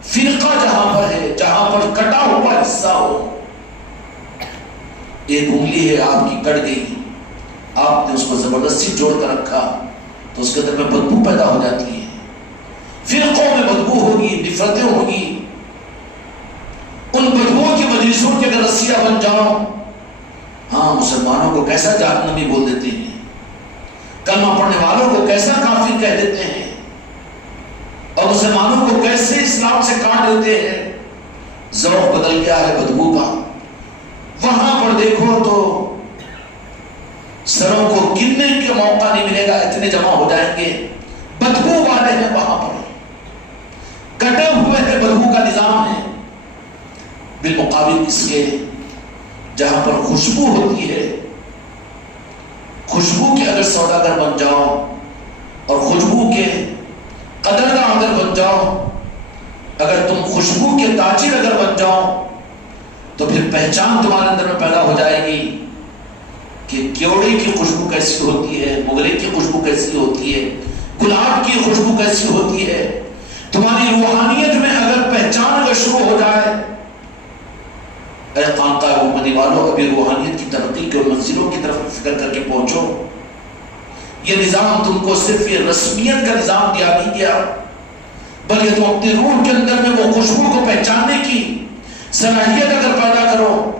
فرقہ جہاں پر ہے، جہاں پر کٹا ہوا حصہ ہو۔ ایک انگلی ہے آپ کی کٹ گئی، آپ نے اس کو زبردستی جوڑ کر رکھا تو اس کے اندر میں بدبو پیدا ہو جاتی ہے۔ فرقوں میں بدبو ہوگی، نفرتیں ہوگی، ان بدبوؤں کی مجلسوں کی اگر رسیاں بن جاؤ، ہاں مسلمانوں کو کیسا جہنمی بول دیتے ہیں، کلمہ پڑھنے والوں کو کیسا کافر کہہ دیتے ہیں، اور مسلمانوں کو کیسے اسلام سے کاٹ دیتے ہیں۔ ذوق بدل گیا ہے بدبو کا۔ وہاں پر دیکھو تو سروں کو گننے کا موقع نہیں ملے گا، اتنے جمع ہو جائیں گے، بدبو والے ہیں وہاں پر، کٹے ہوئے ہیں، بدبو کا نظام ہے۔ بالمقابل اس کے جہاں پر خوشبو ہوتی ہے، خوشبو کے اگر سوداگر بن جاؤ اور خوشبو کے قدرداں اگر بن جاؤ، اگر تم خوشبو کے تاجر اگر بن جاؤ، تو پھر پہچان تمہارے اندر میں پیدا ہو جائے گی کہ کیوڑے کی خوشبو کیسی ہوتی ہے، مغرے کی خوشبو کیسی ہوتی ہے، گلاب کی خوشبو کیسی ہوتی ہے۔ تمہاری روحانیت میں اگر پہچان اگر شروع ہو جائے، اے خانقاہ محمدی والوں، ابھی روحانیت کی ترقی کے منزلوں کی طرف فکر کر کے پہنچو۔ یہ نظام تم کو صرف یہ رسمیت کا نظام دیا نہیں گیا، بلکہ تم اپنی روح کے اندر میں وہ خوشبو کو پہچاننے کی صلاحیت اگر پیدا کرو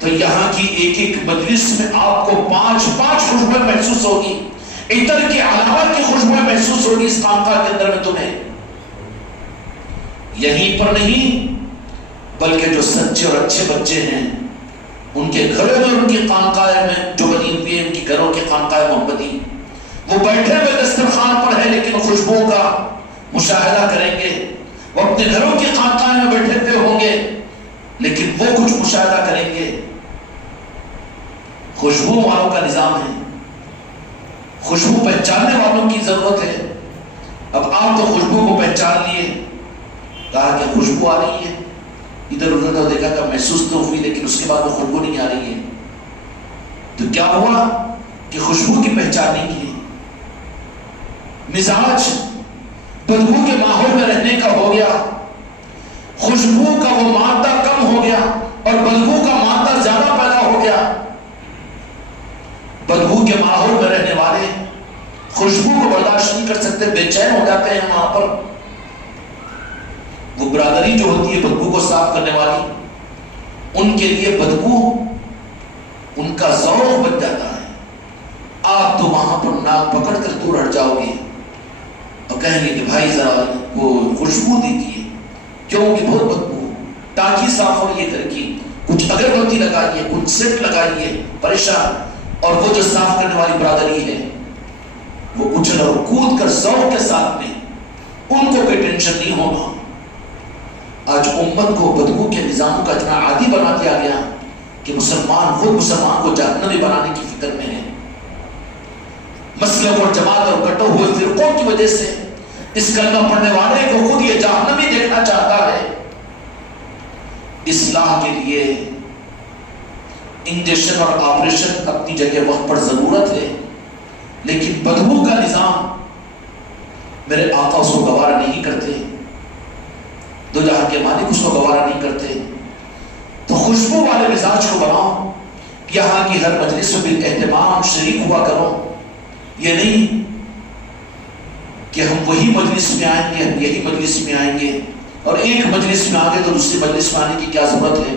تو یہاں کی ایک ایک مجلس میں آپ کو 5 خوشبوئیں محسوس ہوگی، عطر کے علاوہ کی خوشبوئیں محسوس ہوگی اس خانقاہ کے اندر میں تمہیں۔ یہیں پر نہیں بلکہ جو سچے اور اچھے بچے ہیں ان کے گھروں میں، ان کی خانقاہ میں جو بنی ہوئی ہے، ان کی گھروں کی خانقاہ محمدی، وہ بیٹھے ہوئے دسترخوان پر ہے لیکن خوشبو کا مشاہدہ کریں گے۔ وہ اپنے گھروں کی خانقاہ میں بیٹھے ہوئے ہوں گے لیکن وہ کچھ مشاہدہ کریں گے۔ خوشبو والوں کا نظام ہے، خوشبو پہچاننے والوں کی ضرورت ہے۔ اب آپ تو خوشبو کو پہچان لیے، کہا کہ خوشبو آ رہی ہے، ادھر ادھر تو دیکھا کہ محسوس تو ہوئی لیکن اس کے بعد وہ خوشبو نہیں آ رہی ہے، تو کیا ہوا کہ خوشبو کی پہچان نہیں ہے۔ مزاج بدبو کے ماحول میں رہنے کا ہو گیا، خوشبو کا وہ مادہ کم ہو گیا اور بدبو کا مادہ زیادہ پیدا ہو گیا۔ بدبو کے ماحول میں رہنے والے خوشبو کو برداشت نہیں کر سکتے، بے چین ہو جاتے ہیں وہاں پر۔ وہ برادری جو ہوتی ہے بدبو کو صاف کرنے والی، ان کے لیے بدبو ان کا ذوق بن جاتا ہے۔ آپ تو وہاں پر ناک پکڑ کر دور ہٹ جاؤ گے اور کہیں گے کہ بھائی ذرا وہ خوشبو دیجیے، کیوں کہ بہت بدبو، ٹانکی صاف ہو رہی ہے گھر کی، کچھ اگربتی لگائیے، کچھ سیٹ لگائیے، پریشان۔ اور وہ جو صاف کرنے والی برادری ہے وہ اچھل اور کود کر ذوق کے ساتھ میں، ان کو کوئی ٹینشن نہیں ہوگا۔ آج امت کو بدبو کے نظاموں کا اتنا عادی بنا دیا گیا کہ مسلمان خود مسلمان کو جہنمی بنانے کی فکر میں ہے۔ مسلک اور جماعت اور کٹو ہوئے فرقوں کی وجہ سے اس کلمہ پڑھنے والے کو خود یہ جہنمی دیکھنا چاہتا ہے۔ اصلاح کے لیے انجیکشن اور آپریشن اپنی جگہ وقت پر ضرورت ہے، لیکن بدبو کا نظام میرے آقا اس کو گوارا نہیں کرتے، دو جہاں کے مالک اس کو گوارا نہیں کرتے۔ تو خوشبو والے مزاج کو بناؤ، یہاں کی ہر مجلس میں بالاہتمام شریک ہوا کرو۔ یہ نہیں کہ ہم وہی مجلس میں آئیں گے، ہم یہی مجلس میں آئیں گے، اور ایک مجلس میں آگے تو دوسری مجلس میں آنے کی کیا ضرورت ہے،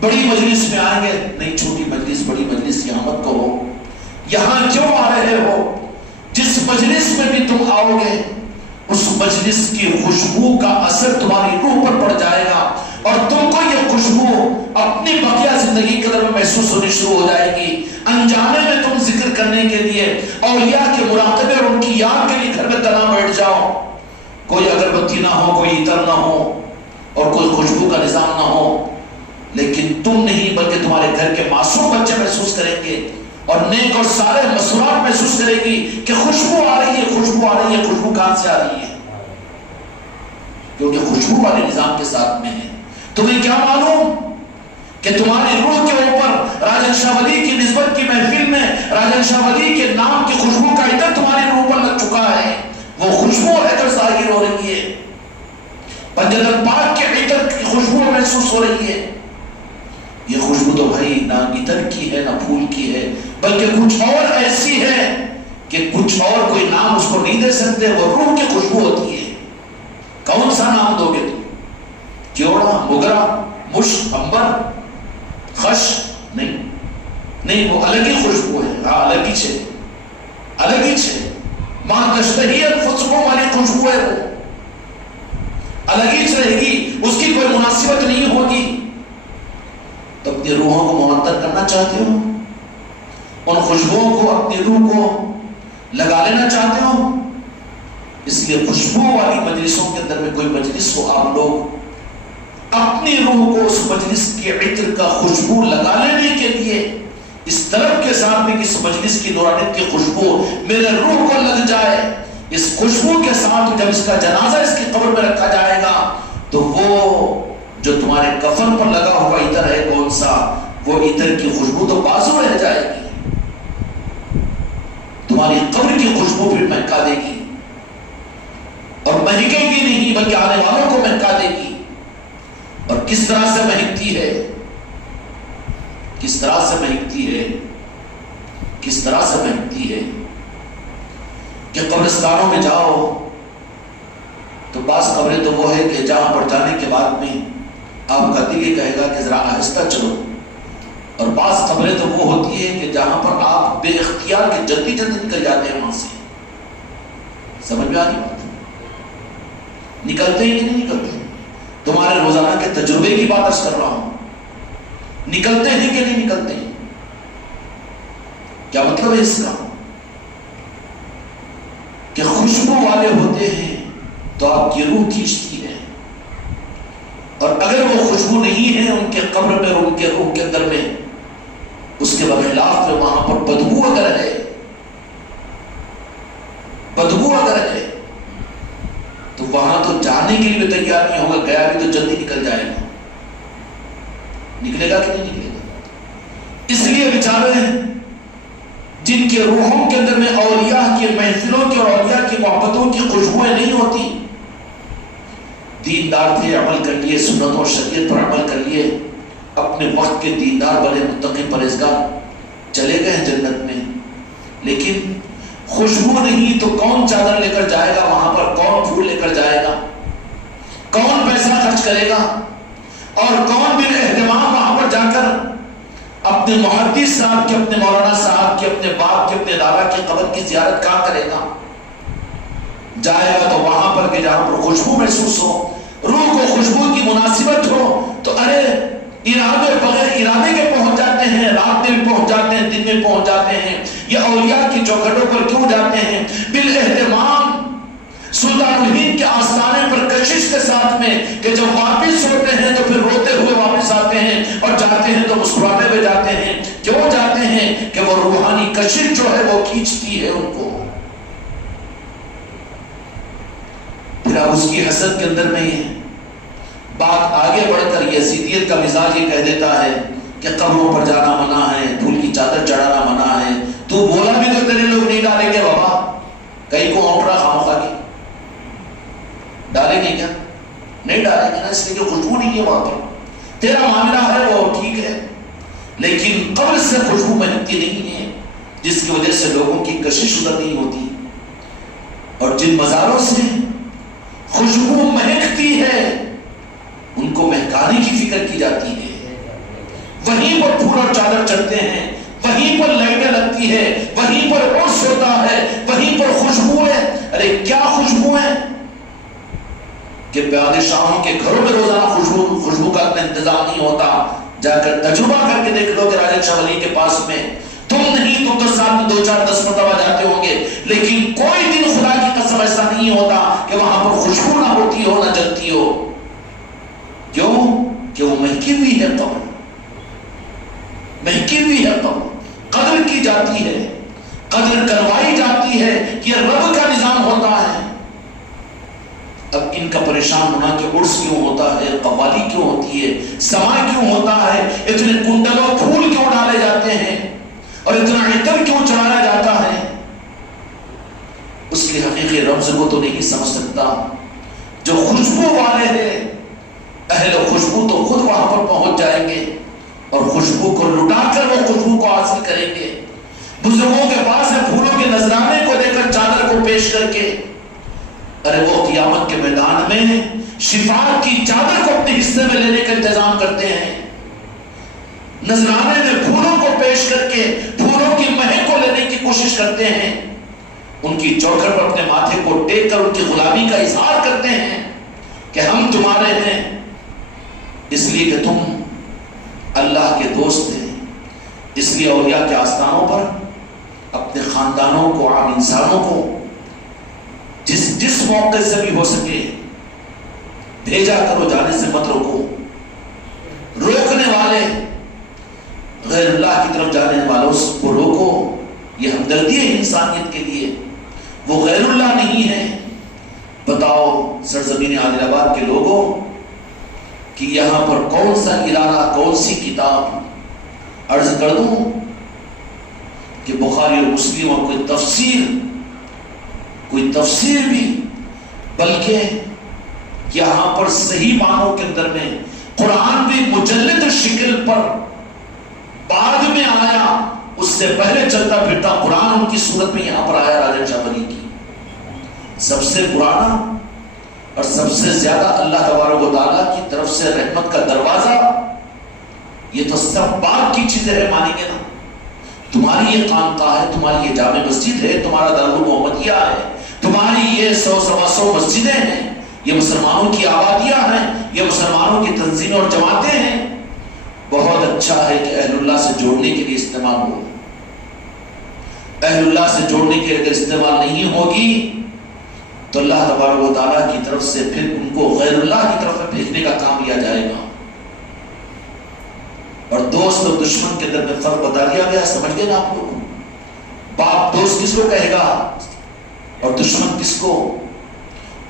بڑی مجلس میں آئیں گے، نہیں چھوٹی مجلس بڑی مجلس یہاں مت کرو۔ یہاں کیوں آ رہے ہو؟ جس مجلس میں بھی تم آؤ گے اس مجلس کی خوشبو کا اثر تمہاری روح پر پڑ جائے گا اور تم کو یہ خوشبو اپنی بقیہ زندگی کے اندر محسوس ہونی شروع ہو جائے گی۔ انجانے میں تم ذکر کرنے کے لیے اولیاء کے مراقبے اور ان کی یاد کے لیے گھر میں تنا بیٹھ جاؤ، کوئی اگربتی نہ ہو، کوئی عطر نہ ہو اور کوئی خوشبو کا نظام نہ ہو، لیکن تم نہیں بلکہ تمہارے گھر کے معصوم بچے محسوس کریں گے اور نیک اور سارے مسرات محسوس کرے گی کہ خوشبو آ رہی ہے، خوشبو آ رہی ہے۔ خوشبو کہاں سے آ رہی ہے؟ کیونکہ خوشبو والے نظام کے ساتھ میں ہے۔ تمہیں کیا معلوم کہ تمہاری روح کے اوپر راجن شاہ ولی کی نسبت کی محفل میں راجن شاہ ولی کے نام کی خوشبو کا عطر تمہاری روح پر لگ چکا ہے، وہ خوشبو عطر ظاہر ہو رہی ہے، پنجتن پاک کے عطر کی خوشبو محسوس ہو رہی ہے۔ یہ خوشبو تو بھائی نہ عطر کی ہے نہ پھول کی ہے، بلکہ کچھ اور ایسی ہے کہ کچھ اور کوئی نام اس کو نہیں دے سکتے، وہ روح کی خوشبو ہوتی ہے۔ کون سا نام دو گے تم؟ کیوڑا، مگرا، مشک، عنبر، خش؟ نہیں، وہ الگ ہی خوشبو ہے. ہاں الگ ہی چھے، الگ ہی چھے. ماں تشتہی انفسکم والی خوشبو ہے، وہ الگ ہی رہے گی، اس کی کوئی مناسبت نہیں ہوگی. تو اپنی روحوں کو معطر کرنا چاہتے ہو؟ ان خوشبوؤں کو اپنی روح کو لگا لینا چاہتے ہو؟ اس لیے خوشبو والی مجلسوں کے اندر میں کوئی مجلس ہو، آپ لوگ اپنی روح کو اس مجلس کے عطر کا خوشبو لگا لینے کے لیے اس طلب کے ساتھ میں کہ اس مجلس کی نورانیت کی خوشبو میرے روح کو لگ جائے. اس خوشبو کے ساتھ جب اس کا جنازہ اس کی قبر میں رکھا جائے گا تو وہ جو تمہارے کفن پر لگا ہوا عطر ہے کون سا، وہ عطر کی خوشبو تو بازو رہ جائے گی، تمہاری قبر کی خوشبو پھر مہکا دے گی، اور مہکے گی نہیں بلکہ آنے والوں کو مہکا دے گی. اور کس طرح سے مہکتی ہے، کس طرح سے مہکتی ہے، کس طرح سے مہکتی ہے کہ قبرستانوں میں جاؤ تو بعض قبریں تو وہ ہے کہ جہاں پر جانے کے بعد میں آپ کا دل یہ کہے گا کہ ذرا آہستہ چلو، اور بعض قبریں تو وہ ہوتی ہے کہ جہاں پر آپ بے اختیار کے جلدی جلدی نکل جاتے ہیں وہاں سے. سمجھ میں آ رہی بات؟ نکلتے ہیں کہ نہیں نکلتے؟ تمہارے روزانہ کے تجربے کی بات کر رہا ہوں. نکلتے ہیں کہ نہیں نکلتے ہیں؟ کیا مطلب ہے اس کا؟ کہ خوشبو والے ہوتے ہیں تو آپ کی روح کھینچتی ہے، اور اگر وہ خوشبو نہیں ہے ان کے قبر میں اور ان کے روح کے اندر میں، اس کے بخلاف میں وہاں پر بدبو اگر ہے، بدبو اگر ہے تو وہاں تو جانے کے لیے تیار نہیں ہوگا، گیا بھی تو جلدی نکل جائے گا. نکلے گا کہ نہیں نکلے گا؟ اس لیے بیچارے جن کے روحوں کے اندر میں اولیاء کی محفلوں کی اور اولیاء کی محبتوں کی خوشبوئیں نہیں ہوتی، دیندار تھے، عمل کر لیے، سنت اور شریعت پر عمل کر لیے، اپنے وقت کے دیندار بنے، متقی پرہیزگار، چلے گئے جنت میں. لیکن خوشبو نہیں تو کون چادر لے کر جائے گا وہاں پر، کون پھول لے کر جائے گا، کون پیسہ خرچ کرے گا، اور کون بال اہتمام وہاں پر جا کر اپنے محدث صاحب کی، اپنے مولانا صاحب کی، اپنے باپ کی، اپنے دادا کی قبر کی زیارت کہاں کرے گا؟ جائے گا تو وہاں پر کہ جہاں پر خوشبو محسوس ہو، روح کو خوشبو کی مناسبت ہو. تو ارے ارادے بغیر ارادے کے پہنچ جاتے ہیں، رات میں بھی پہنچ جاتے ہیں، دن میں پہنچ جاتے ہیں. یہ اولیاء کی چوکھٹوں پر کیوں جاتے ہیں؟ بالاہتمام سلطان الہند کے آستانے پر کشش کے ساتھ میں کہ جب واپس ہوتے ہیں تو پھر روتے ہوئے واپس آتے ہیں، اور جاتے ہیں تو مسکراتے ہوئے جاتے ہیں. کیوں جاتے ہیں؟ کہ وہ روحانی کشش جو ہے وہ کھینچتی ہے ان کو. پھر اب اس کی حسد کے اندر نہیں ہے. بات آگے بڑھ کر یزیدیت کا مزاج یہ کہہ دیتا ہے کہ قبروں پر جانا منع ہے، پھول کی چادر چڑھانا منع ہے. تو بولا بھی تو تیرے لوگ نہیں ڈالیں گے بابا، کہیں کو اوپرا خامخواہ کی ڈالیں گے کیا؟ نہیں ڈالیں گے نا، اس لیے کہ خوشبو نہیں ہے وہاں پر. تیرا معاملہ ہے وہ ٹھیک ہے، لیکن قبر سے خوشبو مہکتی نہیں ہے، جس کی وجہ سے لوگوں کی کشش ادھر نہیں ہوتی. اور جن مزاروں سے خوشبو مہکتی ہے ان کو مہکانے کی فکر کی جاتی ہے. وہیں پر پھول اور چادر چڑھتے ہیں، وہیں پر لائٹیں لگتی ہے، وہیں پر عرس ہوتا ہے، وہیں پر خوشبو ہے. ارے کیا خوشبو ہے کہ بادشاہوں کے گھروں میں روزانہ خوشبو کا اتنا انتظام نہیں ہوتا. جا کر تجربہ کر کے دیکھ لو کہ راجہ شاہ ولی کے پاس میں تم نہیں، تم تو ساتھ میں 2-4-10 مرتبہ جاتے ہوں گے، لیکن کوئی دن خدا کی قسم ایسا نہیں ہوتا کہ وہاں پر خوشبو نہ ہوتی ہو، نہ جلتی ہو. کیوں؟ کہ وہ مہکی ہوئی ہے قبر، مہکی ہوئی ہے قبر. قدر کی جاتی ہے، قدر کروائی جاتی ہے، یہ رب کا نظام ہوتا ہے. اب ان کا پریشان ہونا کہ عرس کیوں ہوتا ہے، قوالی کیوں ہوتی ہے، سما کیوں ہوتا ہے، اتنے کنڈلوں پھول کیوں ڈالے جاتے ہیں، اور اتنا عطر کیوں چڑھایا جاتا ہے، اس کے حقیقی رمز کو تو نہیں سمجھ سکتا. جو خوشبو والے ہیں، اہل خوشبو تو خود وہاں پر پہنچ جائیں گے اور خوشبو کو لٹا کر وہ خوشبو کو حاصل کریں گے. بزرگوں کے پاس ہے پھولوں کے نذرانے کو دے کر، چادر کو پیش کر کے ارے وہ قیامت کے میدان میں شفاعت کی چادر کو اپنے حصے میں لینے کا انتظام کرتے ہیں، نذرانے میں پھولوں کو پیش کر کے پھولوں کی مہک کو لینے کی کوشش کرتے ہیں، ان کی چوکھٹ پر اپنے ماتھے کو ٹیک کر ان کی غلامی کا اظہار کرتے ہیں کہ ہم تمہارے ہیں، اس لیے کہ تم اللہ کے دوست ہیں۔ اس لیے اولیاء کے آستانوں پر اپنے خاندانوں کو، عام انسانوں کو جس موقع سے بھی ہو سکے بھیجا کرو، جانے سے مت روکو۔ روکنے والے غیر اللہ کی طرف جانے والوں کو روکو، یہ ہمدردی ہے انسانیت کے لیے، وہ غیر اللہ نہیں ہے۔ بتاؤ سرزمین عادل آباد کے لوگوں کہ یہاں پر کون سا ارادہ، کون سی کتاب عرض کر دوں کہ بخاری اور مسلم اور کوئی تفسیر بھی، بلکہ یہاں پر صحیح معنوں کے اندر میں قرآن بھی مجلد شکل پر بعد میں آیا، اس سے پہلے چلتا پھرتا قرآن ان کی صورت میں یہاں پر آیا راجہ شاہ ولی کی۔ سب سے پرانا اور سب سے زیادہ اللہ تبارک و تعالیٰ کی طرف سے رحمت کا دروازہ، یہ تو سب بات کی چیزیں ہیں، مانیں گے نا؟ تمہاری یہ خانقاہ ہے، تمہاری یہ جامع مسجد ہے، تمہارا دارالمحمدیہ ہے، تمہاری یہ 100 مسجدیں ہیں، یہ مسلمانوں کی آبادیاں ہیں، یہ مسلمانوں کی تنظیمیں اور جماعتیں ہیں۔ بہت اچھا ہے کہ اہل اللہ سے جوڑنے کے لیے استعمال ہو۔ اہل اللہ سے جوڑنے کے لیے اگر استعمال نہیں ہوگی تو اللہ تبارک و تعالیٰ کی طرف سے پھر ان کو غیر اللہ کی طرف بھیجنے کا کام لیا جائے گا۔ اور دوست اور دشمن کے اندر میں فرق بتا دیا گیا، سمجھ گئے نا آپ لوگ؟ باپ دوست کس کو کہے گا اور دشمن کس کو؟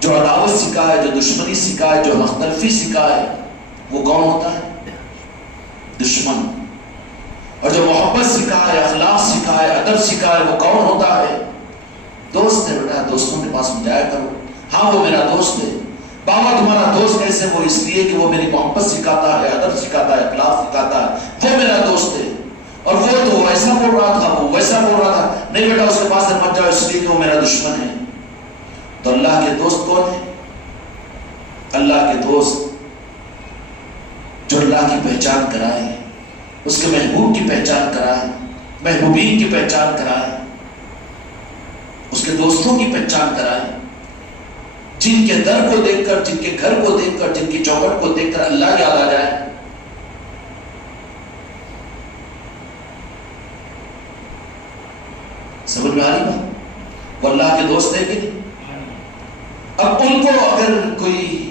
جو عداوت سکھائے، جو دشمنی سکھائے، جو مختلفی سکھائے، وہ کون ہوتا ہے؟ دشمن۔ اور جو محبت سکھائے، اخلاق سکھائے، ادب سکھائے، وہ کون ہوتا ہے؟ دوست ہے بیٹا، دوستوں کے پاس میں جایا کرو۔ ہاں وہ میرا دوست ہے۔ بابا تمہارا دوست کیسے؟ وہ اس لیے کہ وہ میری محبت سکھاتا ہے، ادب سکھاتا ہے، اخلاق سکھاتا ہے، وہ میرا دوست ہے۔ اور وہ تو ویسا بول رہا تھا، وہ ویسا بول رہا تھا، نہیں بیٹا اس کے پاس سے مت جاؤ اس لیے کہ وہ میرا دشمن ہے۔ تو اللہ کے دوست کون ہے؟ اللہ کے دوست جو اللہ کی پہچان کرائے، اس کے محبوب کی پہچان کرائے، محبوبین کی پہچان کرائے، اس کے دوستوں کی پہچان کرائے، جن کے در کو دیکھ کر، جن کے گھر کو دیکھ کر، جن کی چوکھٹ کو دیکھ کر اللہ یاد آ جائے۔ سمجھ میں آ رہی بات؟ وہ اللہ کے دوست ہے کہ نہیں؟ اب ان کو اگر کوئی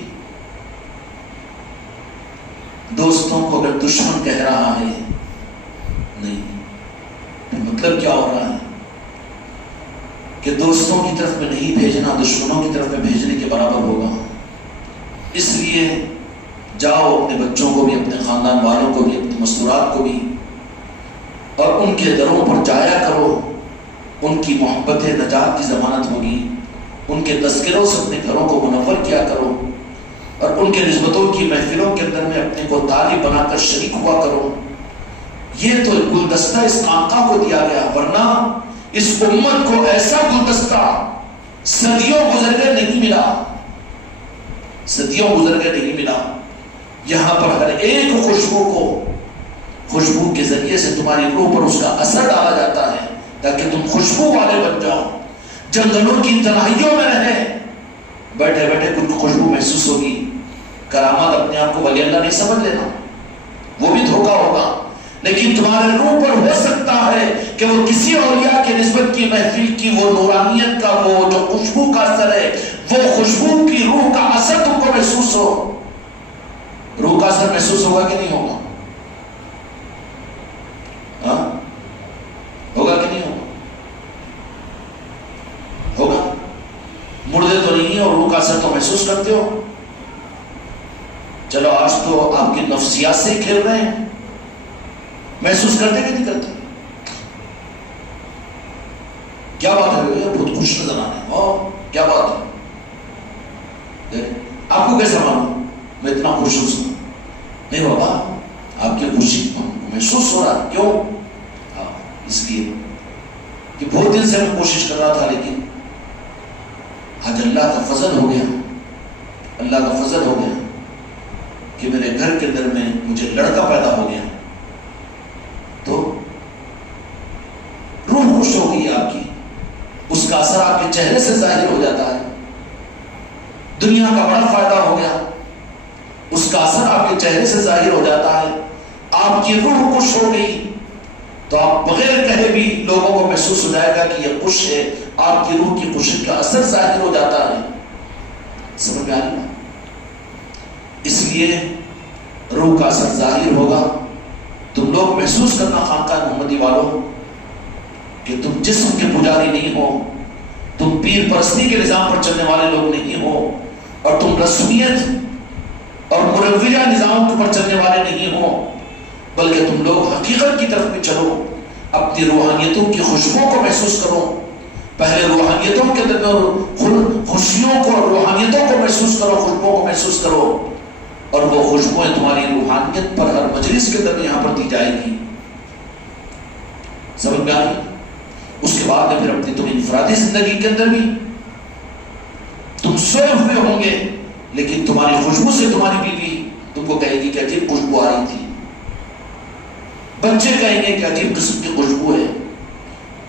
دوستوں کو اگر دشمن کہہ رہا ہے، نہیں، مطلب کیا ہو رہا ہے کہ دوستوں کی طرف میں نہیں بھیجنا، دشمنوں کی طرف میں بھیجنے کے برابر ہوگا۔ اس لیے جاؤ اپنے بچوں کو بھی، اپنے خاندان والوں کو بھی، اپنے مستورات کو بھی، اور ان کے دروں پر جایا کرو۔ ان کی محبت نجات کی ضمانت ہوگی۔ ان کے تذکروں سے اپنے گھروں کو منور کیا کرو، اور ان کے نسبتوں کی محفلوں کے اندر میں اپنے کو طالب بنا کر شریک ہوا کرو۔ یہ تو گلدستہ اس خانقاہ کو دیا گیا، ورنہ اس امت کو ایسا گلدستہ صدیوں گزر گئے نہیں ملا، صدیوں گزر گئے نہیں ملا۔ یہاں پر ہر ایک خوشبو کو، خوشبو کے ذریعے سے تمہاری روح پر اس کا اثر ڈالا جاتا ہے تاکہ تم خوشبو والے بن جاؤ۔ جنگلوں کی تنہائیوں میں رہے بیٹھے بیٹھے کچھ خوشبو محسوس ہوگی، کرامات اپنے آپ کو ولی اللہ نہیں سمجھ لینا، وہ بھی دھوکہ ہوگا۔ لیکن تمہارے روح پر ہو سکتا ہے کہ وہ کسی اولیاء کے نسبت کی محفل کی وہ نورانیت کا وہ جو خوشبو کا اثر ہے، وہ خوشبو کی روح کا اثر تم کو محسوس ہو۔ روح کا اثر محسوس ہوگا کہ نہیں ہوگا؟ ہوگا کہ نہیں ہوگا؟ ہوگا۔ مردے تو نہیں ہے اور روح کا اثر تو محسوس کرتے ہو۔ چلو آج تو آپ کی نفسیات سے کھیل رہے ہیں، محسوس کرتے کہ نہیں کرتے؟ کیا بات ہے؟ بہت خوش نظر آ رہے ہیں، کیا بات ہے؟ آپ کو کیسا معلوم میں اتنا خوش ہوں؟ نہیں بابا، آپ کی خوشی محسوس ہو رہا ہے۔ کیوں؟ اس لیے کہ بہت دن سے میں کوشش کر رہا تھا، لیکن آج اللہ کا فضل ہو گیا، اللہ کا فضل ہو گیا کہ میرے گھر کے اندر میں مجھے لڑکا پیدا ہو گیا، تو روح خوش ہو گئی آپ کی، اس کا اثر آپ کے چہرے سے ظاہر ہو جاتا ہے، دنیا کا بڑا فائدہ ہو گیا، اس کا اثر آپ کے چہرے سے ظاہر ہو جاتا ہے، آپ کی روح خوش ہو گئی تو آپ بغیر کہے بھی لوگوں کو محسوس ہو جائے گا کہ یہ خوش ہے، آپ کی روح کی خوشی کا اثر ظاہر ہو جاتا ہے۔ سمجھ میں آ رہی ہے؟ اس لیے روح کا اثر ظاہر ہوگا، تم لوگ محسوس کرنا خانقاہ محمدی والوں کہ تم جسم کے پجاری نہیں ہو، تم پیر پرستی کے نظام پر چلنے والے لوگ نہیں ہو، اور تم رسمیت اور مروجہ نظام پر چلنے والے نہیں ہو، بلکہ تم لوگ حقیقت کی طرف میں چلو، اپنی روحانیتوں کی خوشبو کو محسوس کرو، پہلے روحانیتوں کے اندر خوشیوں کو، روحانیتوں کو محسوس کرو، خوشبو کو محسوس کرو، اور وہ خوشبوئیں تمہاری روحانیت پر ہر مجلس کے اندر یہاں پر دی جائے گی۔ سمجھ میں آئی؟ اس کے بعد میں پھر اپنی تم انفرادی زندگی کے اندر بھی تم سوئے ہوئے ہوں گے، لیکن تمہاری خوشبو سے تمہاری بیوی تم کو کہے گی کہ عجیب خوشبو آ رہی تھی، بچے کہیں گے کہ عجیب قسم کی خوشبو ہے،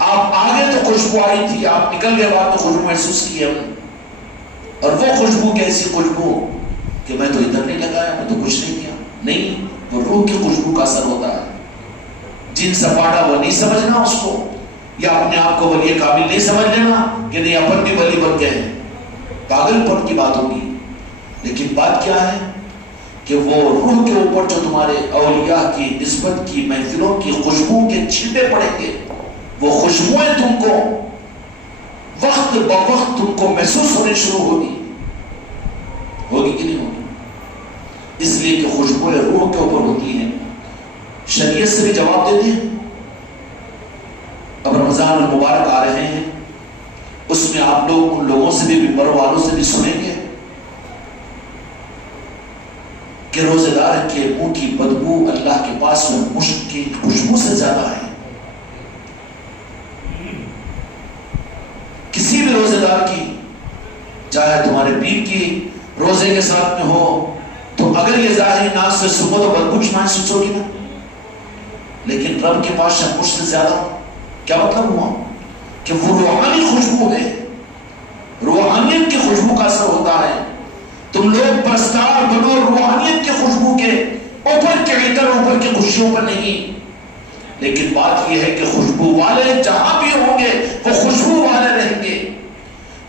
آپ آگے تو خوشبو آ رہی تھی، آپ نکل گئے بعد میں خوشبو محسوس کی ہم، اور وہ خوشبو کیسی خوشبو کہ میں تو ادھر نہیں لگایا، میں تو کچھ نہیں کیا، نہیں، وہ روح کی خوشبو کا اثر ہوتا ہے۔ جن سپاٹا وہ نہیں سمجھنا اس کو، یا اپنے آپ کو ولی کامل نہیں سمجھ لینا کہ نہیں اپن بھی ولی بن گئے، پاگل پن کی بات ہوگی، لیکن بات کیا ہے کہ وہ روح کے اوپر جو تمہارے اولیاء کی نسبت کی محفلوں کی خوشبو کے چھینٹے پڑیں گے، وہ خوشبوئیں تم کو وقت بوقت تم کو محسوس ہونے شروع ہوگی کہ نہیں ہوگی؟ اس لیے کہ خوشبوئیں روح کے اوپر ہوتی ہیں۔ شریعت سے بھی جواب دے دیں، اب رمضان المبارک آ رہے ہیں، اس میں آپ لوگ ان لوگوں سے بھی ممبر والوں سے بھی سنیں گے کہ روزے دار کے منہ کی بدبو اللہ کے پاس میں مشک کی خوشبو سے زیادہ ہے۔ کسی بھی روزے دار کی، چاہے تمہارے پیر کی روزے کے ساتھ میں ہو، تو اگر یہ ظاہری ناک سے سنو تو بدبو محسوس ہوگی نا، لیکن رب کے پاس مشک سے زیادہ، کیا مطلب ہوا کہ وہ روحانی خوشبو ہے، روحانیت کی خوشبو کا اثر ہوتا ہے۔ تم لوگ پرستار بنو روحانیت کی خوشبو کے، اوپر کے عطر، اوپر کی خوشیوں پر نہیں، لیکن بات یہ ہے کہ خوشبو والے جہاں بھی ہوں گے وہ خوشبو والے رہیں گے،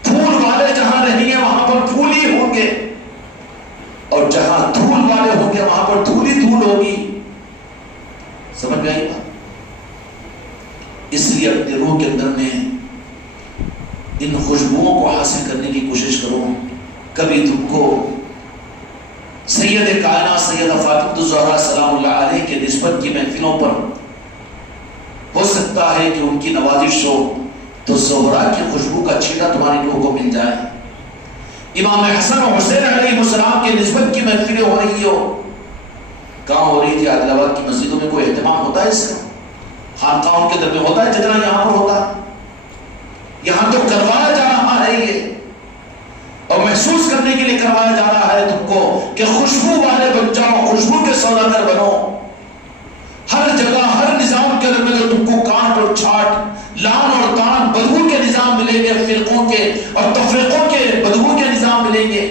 پھول والے جہاں رہیں گے وہاں پر پھول ہی ہوں گے، اور جہاں دھول والے ہوں گے وہاں پر دھول ہی دھول ہوگی۔ سمجھ میں آئی بات؟ اس لیے اپنے روح کے اندر میں ان خوشبوؤں کو حاصل کرنے کی کوشش کرو۔ کبھی تم کو سید کائنات سیدہ فاطمہ الزہرا سلام اللہ علیہ کے نسبت کی محفلوں پر ہو سکتا ہے کہ ان کی نوازش ہو تو زہرا کی خوشبو کا چھینٹا تمہاری روح کو مل جائے۔ امام حسن و حسین علیہ السلام کے نسبت کی محفلیں ہو رہی ہو، کہاں ہو رہی تھی؟ عادل آباد کی مسجدوں میں کوئی اہتمام ہوتا ہے اس کا؟ خانقاہوں کے درمیان ہوتا ہے جتنا یہاں پر ہوتا ہے؟ یہاں تو کروایا جا رہا ہے یہ، اور محسوس کرنے کے لیے کروایا جا رہا ہے تم کو کہ خوشبو والے بن جاؤ، خوشبو کے سوداگر بنو۔ ہر جگہ ہر نظام کے اندر تم کو کاٹ اور چھاٹ، لان اور تان، بدبو کے نظام ملیں گے، فرقوں کے اور تفریقوں کے بدبو کے نظام ملیں گے۔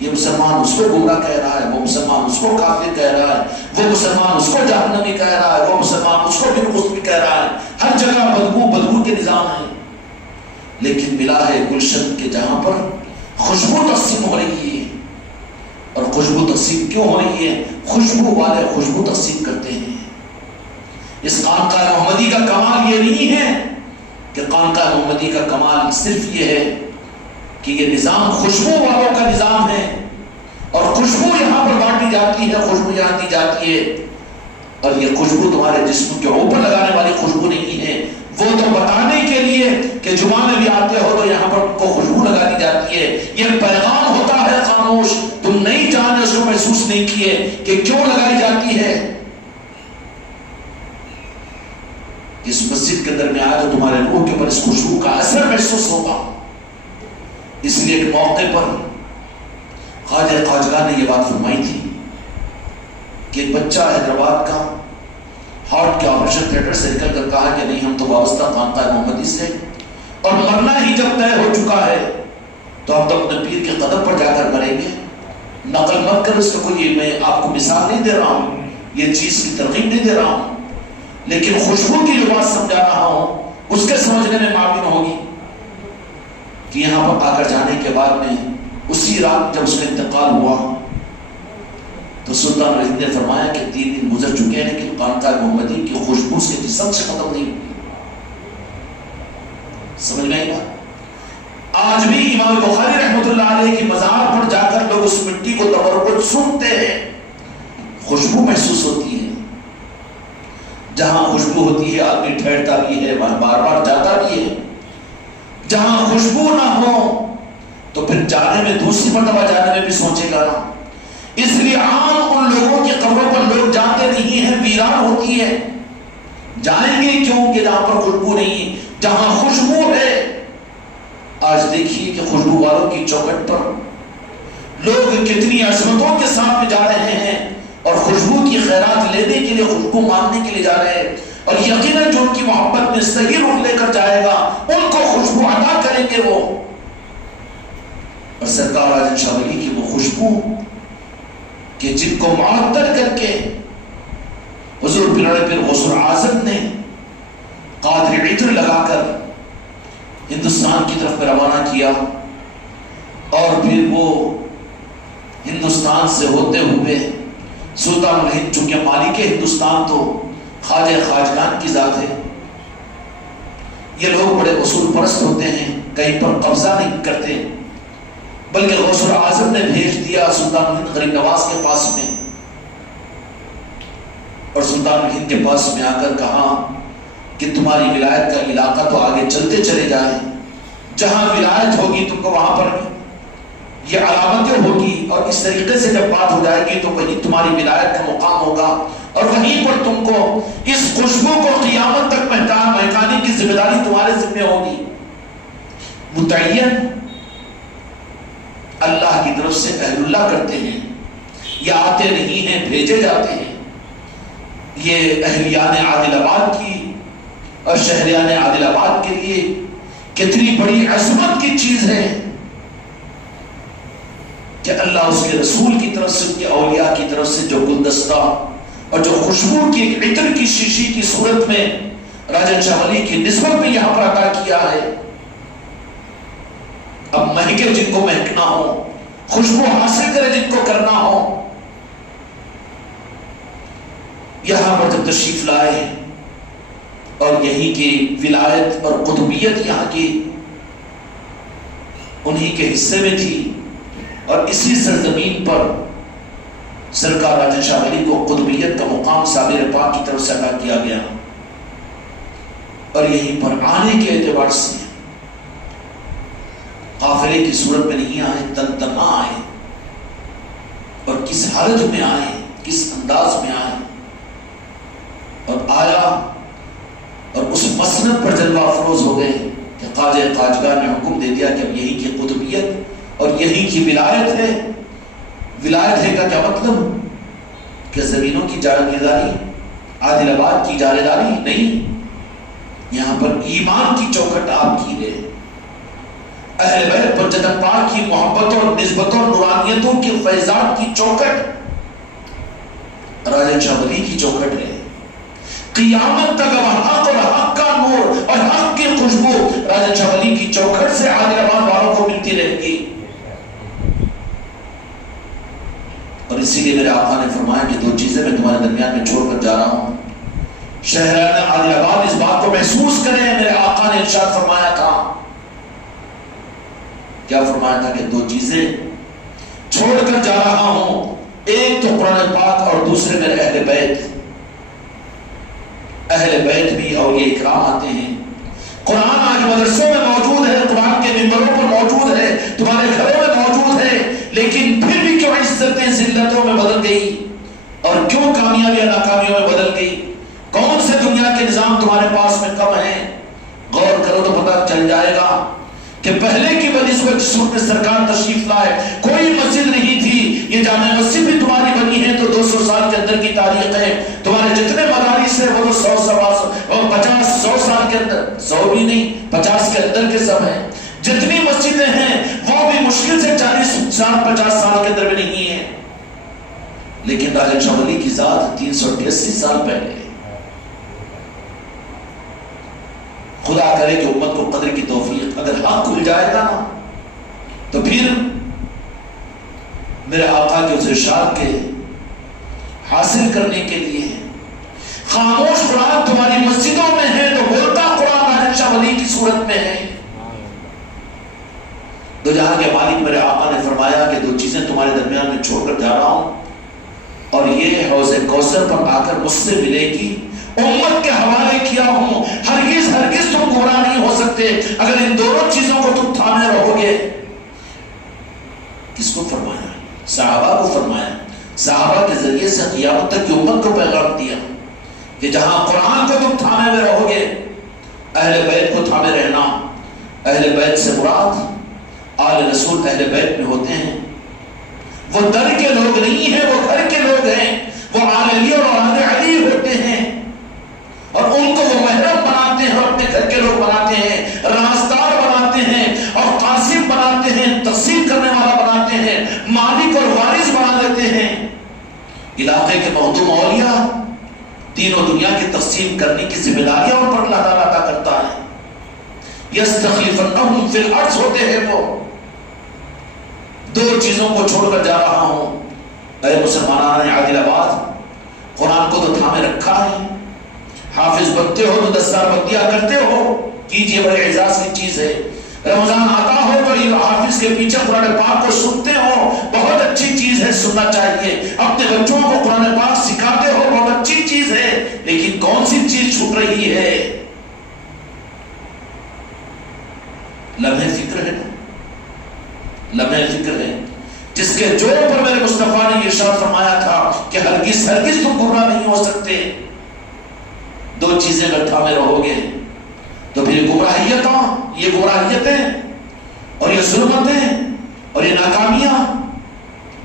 یہ مسلمان اس کو گمراہ کہہ رہا ہے، وہ مسلمان اس کو کافر کہہ رہا ہے، وہ مسلمان اس کو جہنمی کہہ رہا ہے، وہ مسلمان اس کو بالکل کہہ رہا ہے۔ ہر جگہ بدبو کے نظام ہے، لیکن ملا ہے گلشن کے جہاں پر خوشبو تقسیم ہو رہی ہے۔ اور خوشبو تقسیم کیوں ہو رہی ہے؟ خوشبو والے خوشبو تقسیم کرتے ہیں۔ اس خانقاہ محمدی کا کمال یہ نہیں ہے کہ خانقاہ محمدی کا کمال صرف یہ ہے کہ یہ نظام خوشبو والوں کا نظام ہے، اور خوشبو یہاں پر بانٹی جاتی ہے، خوشبو یہاں دی جاتی ہے، اور یہ خوشبو تمہارے جسم کے اوپر لگانے والی خوشبو نہیں ہے، وہ تو بتانے کے لیے کہ جمعہ میں بھی آتے ہو تو یہاں پر کو خوشبو لگا دی جاتی ہے۔ یہ پیغام ہوتا ہے خاموش، تم نہیں جانے، اس کو محسوس نہیں کیے کہ کیوں لگائی جاتی ہے۔ اس مسجد کے اندر میں آئے تو تمہارے روح کے اوپر اس خوشبو کا اثر محسوس ہوگا، اس لیے ایک موقع پر خواجہ خواجگاہ نے یہ بات فرمائی تھی کہ ایک بچہ حیدرآباد کا ہارٹ کے آپریشن تھیٹر سے نکل کر کہا کہ نہیں ہم تو وابستہ خانقاہ محمدی سے اور مرنا ہی جب طے ہو چکا ہے تو ہم تو اپنے پیر کے قدم پر جا کر مریں گے. نقل مت کر اس کا کوئی، میں آپ کو مثال نہیں دے رہا ہوں، یہ چیز کی ترغیب نہیں دے رہا ہوں، لیکن خوشبو کی جو بات سمجھا رہا ہوں اس کے سمجھنے میں معلوم ہوگی کہ یہاں پر آ کر جانے کے بعد میں اسی رات جب اس کا انتقال ہوا تو سلطان الہند نے فرمایا کہ 3 دن گزر چکے ہیں لیکن خانقاہ محمدی کی خوشبو اس کے جسم سے ختم نہیں ہوئی. سمجھ میں آئی بات؟ آج بھی امام بخاری رحمۃ اللہ علیہ کی مزار پر جا کر لوگ اس مٹی کو تبرک سنتے ہیں، خوشبو محسوس ہوتی ہے. جہاں خوشبو ہوتی ہے آدمی ٹھہرتا بھی ہے، وہاں بار بار جاتا بھی ہے. جہاں خوشبو نہ ہو تو پھر جانے میں دوسری مرتبہ جانے میں بھی سوچے گا نا. اس لیے عام ان لوگوں کی قبروں پر لوگ جاتے نہیں ہیں، ویران ہوتی ہے. جائیں گے کیوں کہ جہاں پر خوشبو نہیں ہے، جہاں خوشبو ہے. آج دیکھیے کہ خوشبو والوں کی چوکھٹ پر لوگ کتنی عظمتوں کے ساتھ میں جا رہے ہیں اور خوشبو کی خیرات لینے کے لیے، خوشبو مانگنے کے لیے جا رہے ہیں، اور یقیناً جو ان کی محبت میں صحیح رخ لے کر جائے گا ان کو خوشبو عطا کریں گے وہ. اور سرکار راجن شاہ ولی کی وہ خوشبو کہ جن کو معطر کر کے حضور پیرے پیر غوث اعظم نے قادر عطر لگا کر ہندوستان کی طرف روانہ کیا، اور پھر وہ ہندوستان سے ہوتے ہوئے سلطان الہند، چونکہ مالک ہندوستان تو خواجہ خواجگان کی ذات ہے، یہ لوگ بڑے اصول پرست ہوتے ہیں، کہیں پر قبضہ نہیں کرتے، بلکہ غوث اعظم نے بھیج دیا سلطان الہند غریب نواز کے پاس میں، اور سلطان الہند کے پاس میں آ کر کہا کہ تمہاری ولایت کا علاقہ تو آگے چلتے چلے جائیں، جہاں ولایت ہوگی تم کو وہاں پر یہ علامتیں ہوگی، اور اس طریقے سے جب بات ہو جائے گی تو وہیں تمہاری ولایت کا مقام ہوگا، اور وہیں پر تم کو اس خوشبو کو قیامت تک مہکانے کی ذمہ داری تمہارے ذمہ ہوگی. متعین اللہ کی طرف سے اہل اللہ کرتے ہیں، یہ آتے نہیں ہیں، بھیجے جاتے ہیں. یہ اہلیان عادل آباد کی اور شہریان عادل آباد کے لیے کتنی بڑی عظمت کی چیز ہے کہ اللہ اس کے رسول کی طرف سے، ان کے اولیاء کی طرف سے جو گلدستہ اور جو خوشبو کی ایک عطر کی شیشی کی صورت میں راجن شاہ ولی کی نسبت میں یہاں پر عطا کیا ہے. اب مہکے جن کو مہکنا ہو، خوشبو حاصل کرے جن کو کرنا ہو، یہاں پر جب تشریف لائے اور یہیں کی ولایت اور قطبیت یہاں کی انہی کے حصے میں تھی، اور اسی سرزمین پر سرکار راجن شاہ ولی کو قطبیت کا مقام صابر پاک کی طرف سے عطا کیا گیا، اور یہیں پر آنے کے اعتبار سے قافلے کی صورت میں نہیں آئے، تن تنہا آئے، اور کس حالت میں آئے، کس انداز میں آئے، اور آیا اور اس مسند پر جلوہ افروز ہو گئے کہ خواجہ خواجگاہ نے حکم دے دیا کہ اب یہی کی قطبیت اور یہی کی ولایت ہے. ولایت ہے کا کیا مطلب کہ زمینوں کی جاگیرداری، عادل آباد کی جاگیرداری نہیں، یہاں پر ایمان کی چوکھٹ آپ کی ہے، اہل بیت پر جنت پاک کی محبتوں اور نسبتوں نورانیتوں کی فیضات کی چوکھٹ راجن شاہ ولی کی چوکھٹ ہے. قیامت تک حق اور حق کا نور اور حق کی خوشبو راجن شاہ ولی کی چوکھٹ سے عادل آباد والوں کو ملتی رہے گی. اور اسی لیے میرے آقا نے فرمایا کہ 2 چیزیں میں تمہارے درمیان میں چھوڑ کر جا رہا ہوں، شہران عادل آباد اس بات کو محسوس کریں. میرے آقا نے ارشاد فرمایا تھا، کیا فرمایا تھا کہ 2 چیزیں چھوڑ کر جا رہا ہوں، ایک تو قرآن پاک اور دوسرے میرے اہل بیت. اہل بیت بھی اولیاء اکرام آتے ہیں. قرآن آج مدرسوں میں موجود ہے، قرآن کے ممبروں پر موجود ہے، تمہارے گھروں میں موجود ہے، لیکن پھر بھی کیوں عزتیں ذلتوں میں بدل گئی، اور کیوں کامیابیاں ناکامیوں میں بدل گئی؟ کون سے دنیا کے نظام تمہارے پاس میں کم ہیں؟ غور کرو تو پتہ چل جائے گا کہ پہلے کی بنسبت جس وقت سرکار تشریف لائے کوئی مسجد نہیں تھی. یہ جامع مسجد بھی تمہاری بنی ہے تو 200 سال کے اندر کی تاریخ ہے. تمہارے جتنے مدارس ہیں وہ تو 100 سال کے اندر، 100 بھی نہیں 50 کے اندر کے سب ہیں. جتنی مسجدیں ہیں وہ بھی مشکل سے 40 سال 50 سال کے اندر بھی نہیں ہیں. لیکن راجہ شاہ ولی کی ذات 388 سال پہلے. خدا کرے کہ امت کو قدر کی توفیق، اگر حق کھل جائے گا نا تو پھر میرے آقا کے اس ارشاد کے حاصل کرنے کے لیے خاموش قرآن تمہاری مسجدوں میں ہے تو بولتا قرآن راجہ شاہ ولی کی صورت میں ہے. دو جہاں کے مالک میرے آقا نے فرمایا کہ 2 چیزیں تمہارے درمیان میں چھوڑ کر جا رہا ہوں، اور یہ حوض کوثر پر آ کر مجھ سے ملے گی. امت کے حوالے کیا ہوں، ہرگز تم گمراہ نہیں ہو سکتے اگر ان دونوں چیزوں کو تم تھامے رہو گے. کس کو فرمایا؟ صحابہ کو فرمایا. صحابہ کے ذریعے سے قیامت تک کی امت کو پیغام دیا کہ جہاں قرآن کو تم تھامے میں رہو گے، اہل بیت کو تھامے رہنا. اہل بیت سے مراد آل رسول اہل بیت میں ہوتے ہیں. وہ در کے لوگ نہیں ہیں، وہ گھر کے لوگ ہیں. وہ آل علی اور آل علی ہوتے ہیں، اور ان کو وہ محرم بناتے ہیں اور اپنے گھر کے لوگ بناتے ہیں، رازدار بناتے ہیں اور قاسم بناتے ہیں، تقسیم کرنے والا بناتے ہیں، مالک اور وارث بنا دیتے ہیں. علاقے کے مخدوم اولیاء تینوں دنیا کی تقسیم کرنے کی ذمہ داریاں ان پر اللہ تعالیٰ عطا کرتا ہے. یستخلفنہم فی الارض ہوتے ہیں. وہ 2 چیزوں کو چھوڑ کر جا رہا ہوں. اے مسلمانان عادل آباد، قرآن کو تو تھامے رکھا ہے، حافظ بنتے ہو تو دستار بندیاں کرتے ہو، کیجئے، بڑے اعزاز کی چیز ہے. رمضان آتا ہو تو یہ حافظ کے پیچھے قرآن پاک کو سنتے ہو، بہت اچھی چیز ہے، سننا چاہیے. اپنے بچوں کو قرآن پاک سکھاتے ہو، بہت اچھی چیز ہے. لیکن کون سی چیز چھوٹ رہی ہے؟ لمحے فکر ہے، لمحے فکر ہے، جس کے جوڑ پر میرے مصطفیٰ نے ارشاد فرمایا تھا کہ ہرگز تم گمراہ نہیں ہو سکتے. 2 چیزیں اگر تھامے رہو گے تو پھر یہ گمراہیتیں اور یہ ظلمتیں اور یہ ناکامیاں،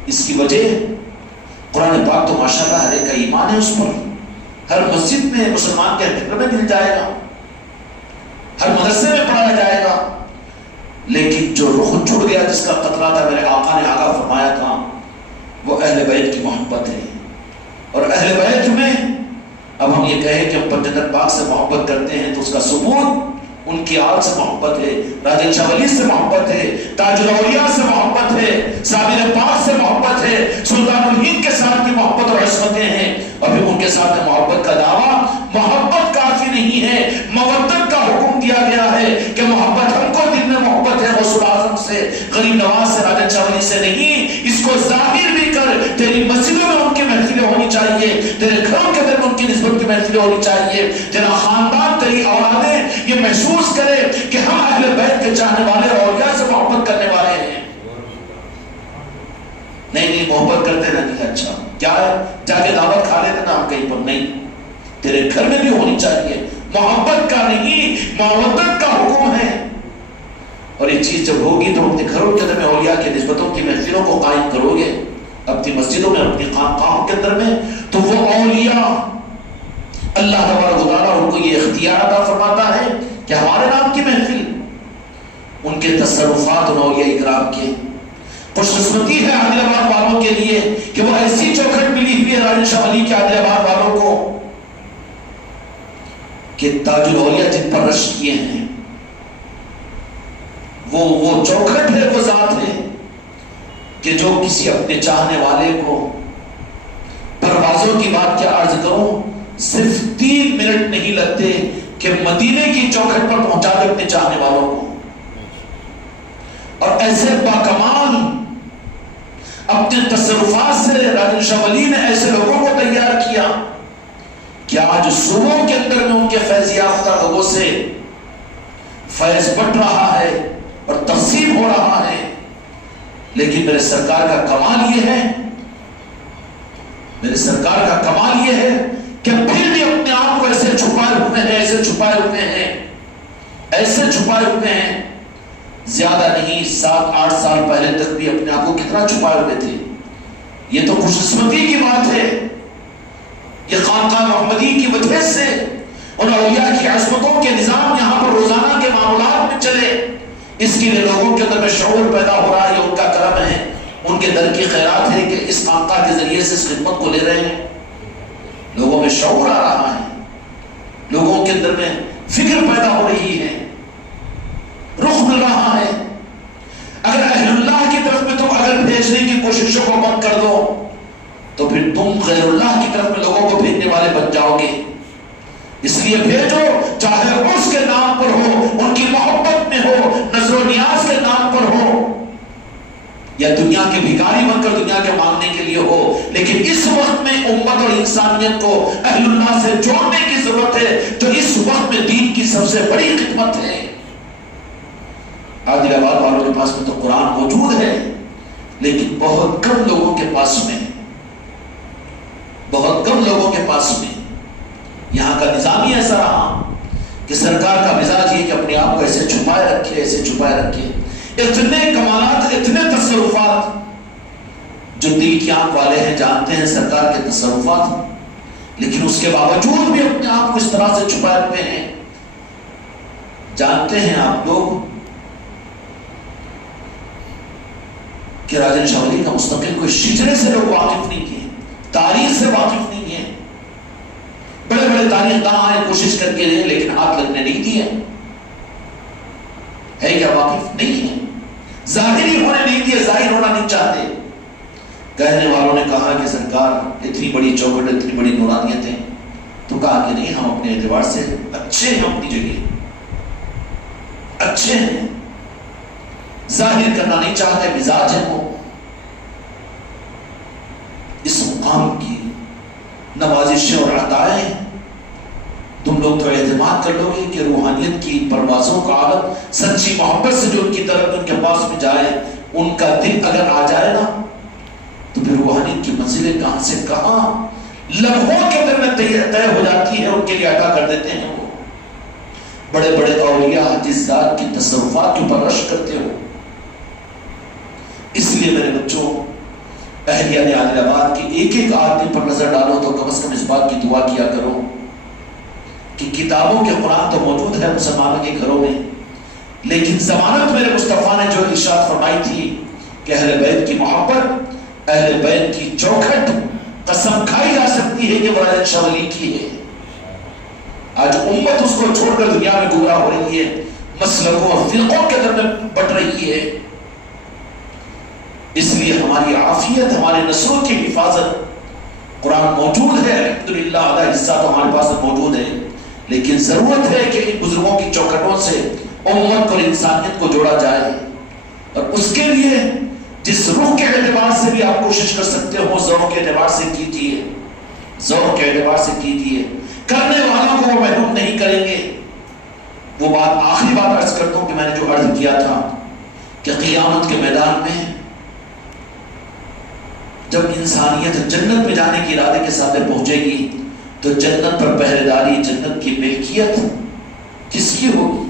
اس کی وجہ قرآن پاک تو ماشاءاللہ ہر ایک کا ایمان ہے، اس پر ہر مسجد میں مسلمان کے گھر میں مل جائے گا، ہر مدرسے میں پڑھایا جائے گا. لیکن جو رخ چھوڑ گیا، جس کا قطرہ تھا، میرے آقا نے آگاہ فرمایا تھا، وہ اہل بیت کی محبت ہے. اور اہل بیت میں اب ہم یہ کہیں کہ ہم پنجتن پاک سے محبت کرتے ہیں تو اس کا ثبوت ان کی آل سے محبت ہے، راجہ شاہ ولی سے محبت ہے، تاج الاولیاء سے محبت ہے، صابر پاک سے محبت ہے، سلطان الہند کے ساتھ کی محبت اور عصمتیں ہیں. اور پھر ان کے ساتھ محبت کا دعویٰ، محبت کافی نہیں ہے، مودت کا حکم دیا گیا ہے کہ محبت ہم کو دل میں محبت ہے غوث الاعظم سے، غریب نواز سے، راجہ شاہ ولی سے نہیں. اس کو ظاہر بھی کر. تیری مسجدوں میں ان کی محفلیں ہونی چاہیے، تیرے گھروں کے اندر ان کی نسبت کی محفلیں ہونی چاہیے، تیرا خاندان، تیری اولادیں یہ محسوس کرے کہ ہم اہل بیت کے چاہنے والے اور اولیاء سے محبت کرنے والے ہیں. نہیں محبت کرتے نہیں، اچھا کیا ہے، جا کے دعوت کھا لیتے نا ہم کہیں پر، نہیں، تیرے گھر میں بھی ہونی چاہیے. محبت کا نہیں، مودت کا حکم ہے. اور یہ چیز جب ہوگی تو اپنے گھروں کے اندر میں اولیاء کی نسبتوں کی محفلوں کو قائم کرو گے، اپنی مسجدوں میں، اپنی خانقاہوں کے اندر میں، تو وہ اولیاء اللہ تبارک و تعالیٰ ان کو یہ اختیار عطا فرماتا ہے کہ ہمارے نام کی محفل، ان کے تصرفات ان اولیاء اکرام کے. خوش قسمتی ہے عادل آباد والوں کے لیے کہ وہ ایسی چوکھٹ ملی ہوئی ہے راجہ شاہ ولی کے عادل آباد والوں کو کہ تاج الاولیاء جن پر رشک کیے ہیں وہ چوکھٹ ہے، وہ ذات ہے کہ جو کسی اپنے چاہنے والے کو، پروازوں کی بات کیا عرض کروں، صرف 3 منٹ نہیں لگتے کہ مدینے کی چوکھٹ پر پہنچا دے اپنے چاہنے والوں کو. اور ایسے باکمال اپنے تصرفات سے راجہ شاہ ولی نے ایسے لوگوں کو تیار کیا کہ آج صوبوں کے اندر میں ان کے فیض یافتہ لوگوں سے فیض بٹ رہا ہے اور تقسیم ہو رہا ہے. لیکن میرے سرکار کا کمال یہ ہے، میرے سرکار کا کمال یہ ہے کہ پھر بھی اپنے آپ کو ایسے چھپائے ہوئے ہیں، ایسے چھپائے ہوئے ہیں، ایسے چھپائے ہوئے ہیں زیادہ نہیں 7-8 سال پہلے تک بھی اپنے آپ کو کتنا چھپائے ہوئے تھے. یہ تو خوش قسمتی کی بات ہے. یہ خانقاہ محمدی کی وجہ سے ان اولیاء کی عظمتوں کے نظام یہاں پر روزانہ کے معاملات میں چلے. اس کے لیے لوگوں کے اندر میں شعور پیدا ہو رہا ہے. یہ ان کا کرم ہے, ان کے در کی خیرات ہے کہ اس خانقاہ کے ذریعے سے اس خدمت کو لے رہے ہیں. لوگوں میں شعور آ رہا ہے, لوگوں کے اندر میں فکر پیدا ہو رہی ہے, رخ مل رہا ہے. اگر اہل اللہ کی طرف میں تم اگر بھیجنے کی کوششوں کو بند کر دو تو پھر تم غیر اللہ کی طرف میں لوگوں کو بھیجنے والے بن جاؤ گے. اس لیے بھیجو, چاہے اس کے نام پر ہو, ان کی محبت میں ہو, نظر و نیاز کے نام پر ہو, یا دنیا کے بھکاری بن کر دنیا کے مانگنے کے لیے ہو. لیکن اس وقت میں امت اور انسانیت کو اہل اللہ سے جوڑنے کی ضرورت ہے, جو اس وقت میں دین کی سب سے بڑی خدمت ہے. عادل آباد والوں کے پاس میں تو قرآن موجود ہے, لیکن بہت کم لوگوں کے پاس میں, بہت کم لوگوں کے پاس میں. یہاں کا نظام ہی ایسا رہا کہ سرکار کا مزاج یہ کہ اپنے آپ کو ایسے چھپائے رکھے, ایسے چھپائے رکھے. اتنے کمالات, اتنے تصرفات, جو دل کی آنکھ والے ہیں جانتے ہیں سرکار کے تصرفات, لیکن اس کے باوجود بھی اپنے آپ کو اس طرح سے چھپائے رکھتے ہیں. جانتے ہیں آپ لوگ کہ راجن شاہ ولی کا مستقل کوئی شجرے سے لوگ واقف نہیں کیے, تاریخ سے واقف نہیں ہے. بڑے بڑے تاریخ داں آئے کوشش کر کے رہے, لیکن ہاتھ لگنے نہیں دیے. ہے کیا واقف نہیں ہے, ظاہری ہونے نہیں دیے, ظاہر ہونا نہیں چاہتے. کہنے والوں نے کہا کہ سرکار اتنی بڑی چوکھٹ, اتنی بڑی نورانیت ہے, تو کہا کہ نہیں, ہم اپنے اعتبار سے اچھے ہیں, اپنی جگہ اچھے ہیں, ظاہر کرنا نہیں چاہتے, مزاج ہے وہ. اس مقام کی نوازشیں اور عطائیں تم لوگ تو اعتماد کر لو گے کہ روحانیت کی پروازوں کا عالم سچی محبت سے جو ان کی طرف ان کے پاس میں جائے, ان کا دل اگر آ جائے نا, تو پھر روحانیت کی منزلیں کہاں سے کہاں لمحوں کے اندر میں طے ہو جاتی ہے, ان کے لیے ادا کر دیتے ہیں. وہ بڑے بڑے اولیاء جس ذات کی تصرفات کے اوپر رشک کرتے ہو. اس لیے میرے بچوں, اہلیہ عادل آباد کی ایک ایک آدمی پر نظر ڈالو تو کم از کم اس بات کی دعا کیا کرو کہ کتابوں کے قرآن تو موجود ہے مسلمانوں کے گھروں میں, لیکن ضمانت میرے مصطفیٰ نے جو ارشاد فرمائی تھی کہ اہل بیت کی محبت, اہل بیت کی چوکھٹ قسم کھائی جا سکتی ہے کہ وہ راجن شاہ ولی کی ہے. آج امت اس کو چھوڑ کر دنیا میں گمراہ ہو رہی ہے, مسلکوں اور فرقوں کے اندر میں بٹ رہی ہے. اس لیے ہماری عافیت, ہمارے نسلوں کی حفاظت, قرآن موجود ہے الحمدللہ, آدھا حصہ تو ہمارے پاس موجود ہے, لیکن ضرورت ہے کہ ان بزرگوں کی چوکھٹوں سے امت اور انسانیت کو جوڑا جائے. اور اس کے لیے جس روح کے اعتبار سے بھی آپ کوشش کر سکتے ہو, ذوق کے اعتبار سے کیجیے, ذوق کے اعتبار سے کیجیے. کرنے والوں کو وہ محروم نہیں کریں گے. وہ بات, آخری بات عرض کرتا ہوں کہ میں نے جو عرض کیا تھا کہ قیامت کے میدان میں جب انسانیت جنت میں جانے کے ارادے کے ساتھ پہنچے گی تو جنت پر پہرے داری, جنت کی ملکیت کس کی ہوگی؟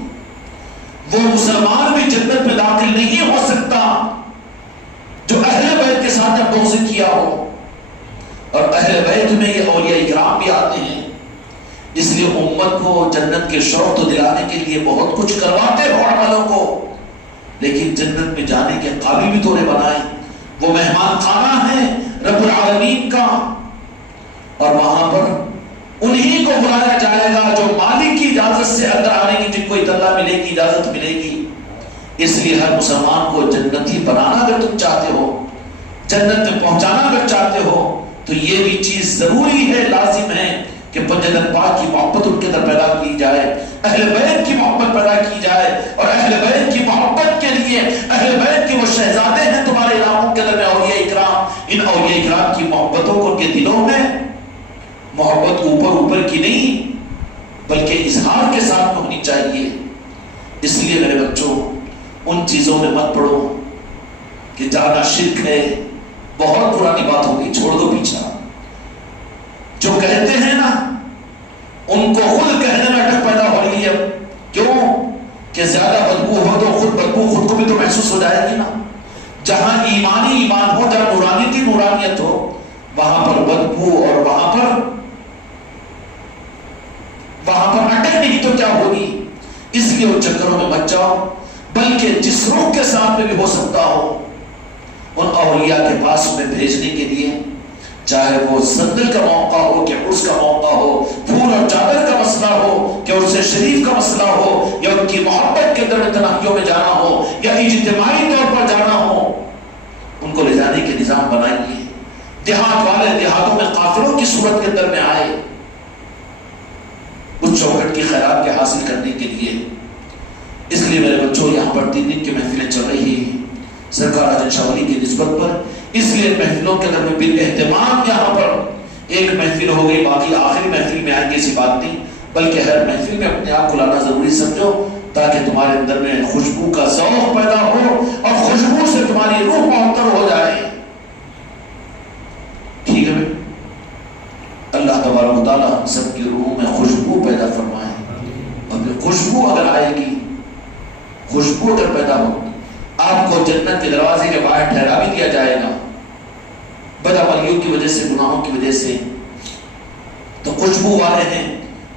وہ مسلمان بھی جنت میں داخل نہیں ہو سکتا جو اہل بیت کے ساتھ بغض کیا ہو. اور اہل بیت میں یہ اولیاء اکرام بھی آتے ہیں. اس لیے امت کو جنت کے شوق تو دلانے کے لیے بہت کچھ کرواتے ہو عملوں کو, لیکن جنت میں جانے کے قابل بھی تو بنائیں. وہ مہمان خانہ ہے رب العالمین کا, اور وہاں پر انہی کو بلایا جائے گا جو مالک کی اجازت سے اندر آنے کی, جن کو اطلاع ملے گی, اجازت ملے گی. اس لیے ہر مسلمان کو جنتی بنانا اگر تم چاہتے ہو, جنت میں پہنچانا اگر چاہتے ہو, تو یہ بھی چیز ضروری ہے, لازم ہے کہ جنت پاک کی محبت ان کے اندر پیدا کی جائے, اہل بیت کی محبت پیدا کی جائے. اور اہل بیت کی محبت کے لیے, اہل بیت کے وہ شہزادے ہیں تمہارے علاقوں کے اندر میں اولیاء اکرام, ان اولیاء اکرام کی محبتوں کو ان کے دلوں میں محبت اوپر اوپر کی نہیں بلکہ اظہار کے ساتھ ہونی چاہیے. اس لیے میرے بچوں ان چیزوں میں مت پڑو کہ جانا شرک ہے, بہت پرانی بات ہوگی, چھوڑ دو پیچھا. جو کہتے ہیں نا ان کو خود کہنے میں اٹک پیدا ہو رہی ہے. کیوں کہ زیادہ بدبو ہو تو خود بدبو بدبو خود کو بھی تو محسوس ہو جائے گی نا. جہاں ایمانی ایمان ہو, جہاں نورانی کی نورانیت ہو, وہاں پر بدبو اور وہاں پر اٹک نہیں تو کیا ہوگی. اس لیے ان چکروں میں مت جاؤ, بلکہ جس روح کے ساتھ میں بھی ہو سکتا ہو ان اولیاء کے پاس میں بھیجنے کے لیے, چاہے وہ صندل کا موقع ہو کہ عرس کا موقع ہو, پھول اور چادر کا مسئلہ ہو کہ عرس شریف کا مسئلہ ہو, یا ان کی محبت کے اندر تنہائیوں میں جانا ہو, یا اجتماعی طور پر جانا ہو, ان کو لے جانے کے نظام بنائیے. دیہات والے دیہاتوں میں قافلوں کی صورت کے اندر میں آئے اس چوکھٹ کی خیرات کے حاصل کرنے کے لیے. اس لیے میرے بچوں, یہاں پر 3 دن کی محفلیں چل رہی ہیں سرکار راجن شاہ ولی کی نسبت پر. اس لیے محفلوں کے اندر میں بال اہتمام یہاں پر ایک محفل ہو گئی, باقی آخری محفل میں آئیں گے ایسی بات نہیں, بلکہ ہر محفل میں اپنے آپ کو لانا ضروری سمجھو تاکہ تمہارے اندر میں خوشبو کا ذوق پیدا ہو اور خوشبو سے تمہاری روح معطر ہو جائے. ٹھیک ہے بھائی, اللہ تبارک و تعالیٰ سب کی روحوں میں خوشبو پیدا فرمائے. اور خوشبو اگر آئے گی, خوشبو اگر پیدا ہو, آپ کو جنت کے دروازے کے باہر ٹھہرا بھی دیا جائے گا بدعملیوں کی وجہ سے, گناہوں کی وجہ سے, تو خوشبو والے ہیں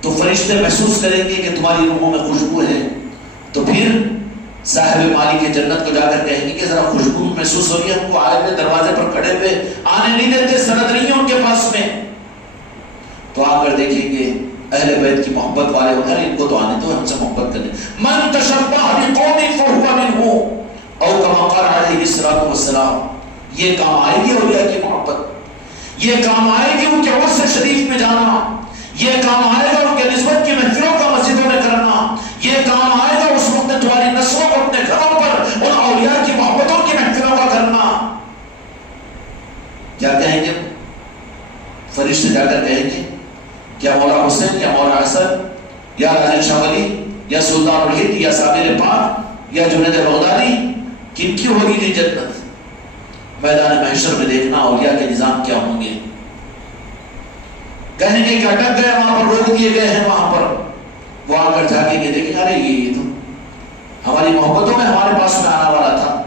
تو فرشتے محسوس کریں گے کہ تمہاری روحوں میں خوشبو ہے, تو پھر صاحب مالک جنت کو جا کر کہیں گے کہ ذرا خوشبو محسوس ہو رہی ہے, ہم کو آئے ہوئے دروازے پر کھڑے ہوئے آنے نہیں دیتے, سند نہیں ہے ان کے پاس میں. تو آ کر دیکھیں گے اہل بیت کی محبت والے ہو, ان کو تو آنے دو, ہم سے محبت کریں. من تشبہ بقوم فہو منہ او کما قال علیہ الصلوۃ والسلام. یہ کام آئے گی اولیاء کی محبت, یہ کام آئے گی ان کے عرس شریف میں جانا, یہ کام آئے گا ان کے نسبت کی محفلوں کا مسجدوں میں کرنا, یہ کام آئے گا اس وقت تمہاری نسلوں کو اپنے گھروں پر ان اولیاء کی محبتوں کی محفلوں کا کرنا. کیا کہیں گے فرشتے جا کر کہیں گے کیا مولا حسین یا مولا حسن یا راجن شاہ ولی یا سلطان الہند یا صابر پاک یا جنید بغدادی کن کی ہوگی دی جنت. میدان محشر میں دیکھنا اولیاء کے نظام کیا ہوں گے. کہیں گے کہ اٹک گئے وہاں پر, روک دیے گئے ہیں وہاں پر, وہ آ کر جھانکیں گے, دیکھیں ارے یہ تو ہماری محبتوں میں ہمارے پاس میں آنا والا تھا,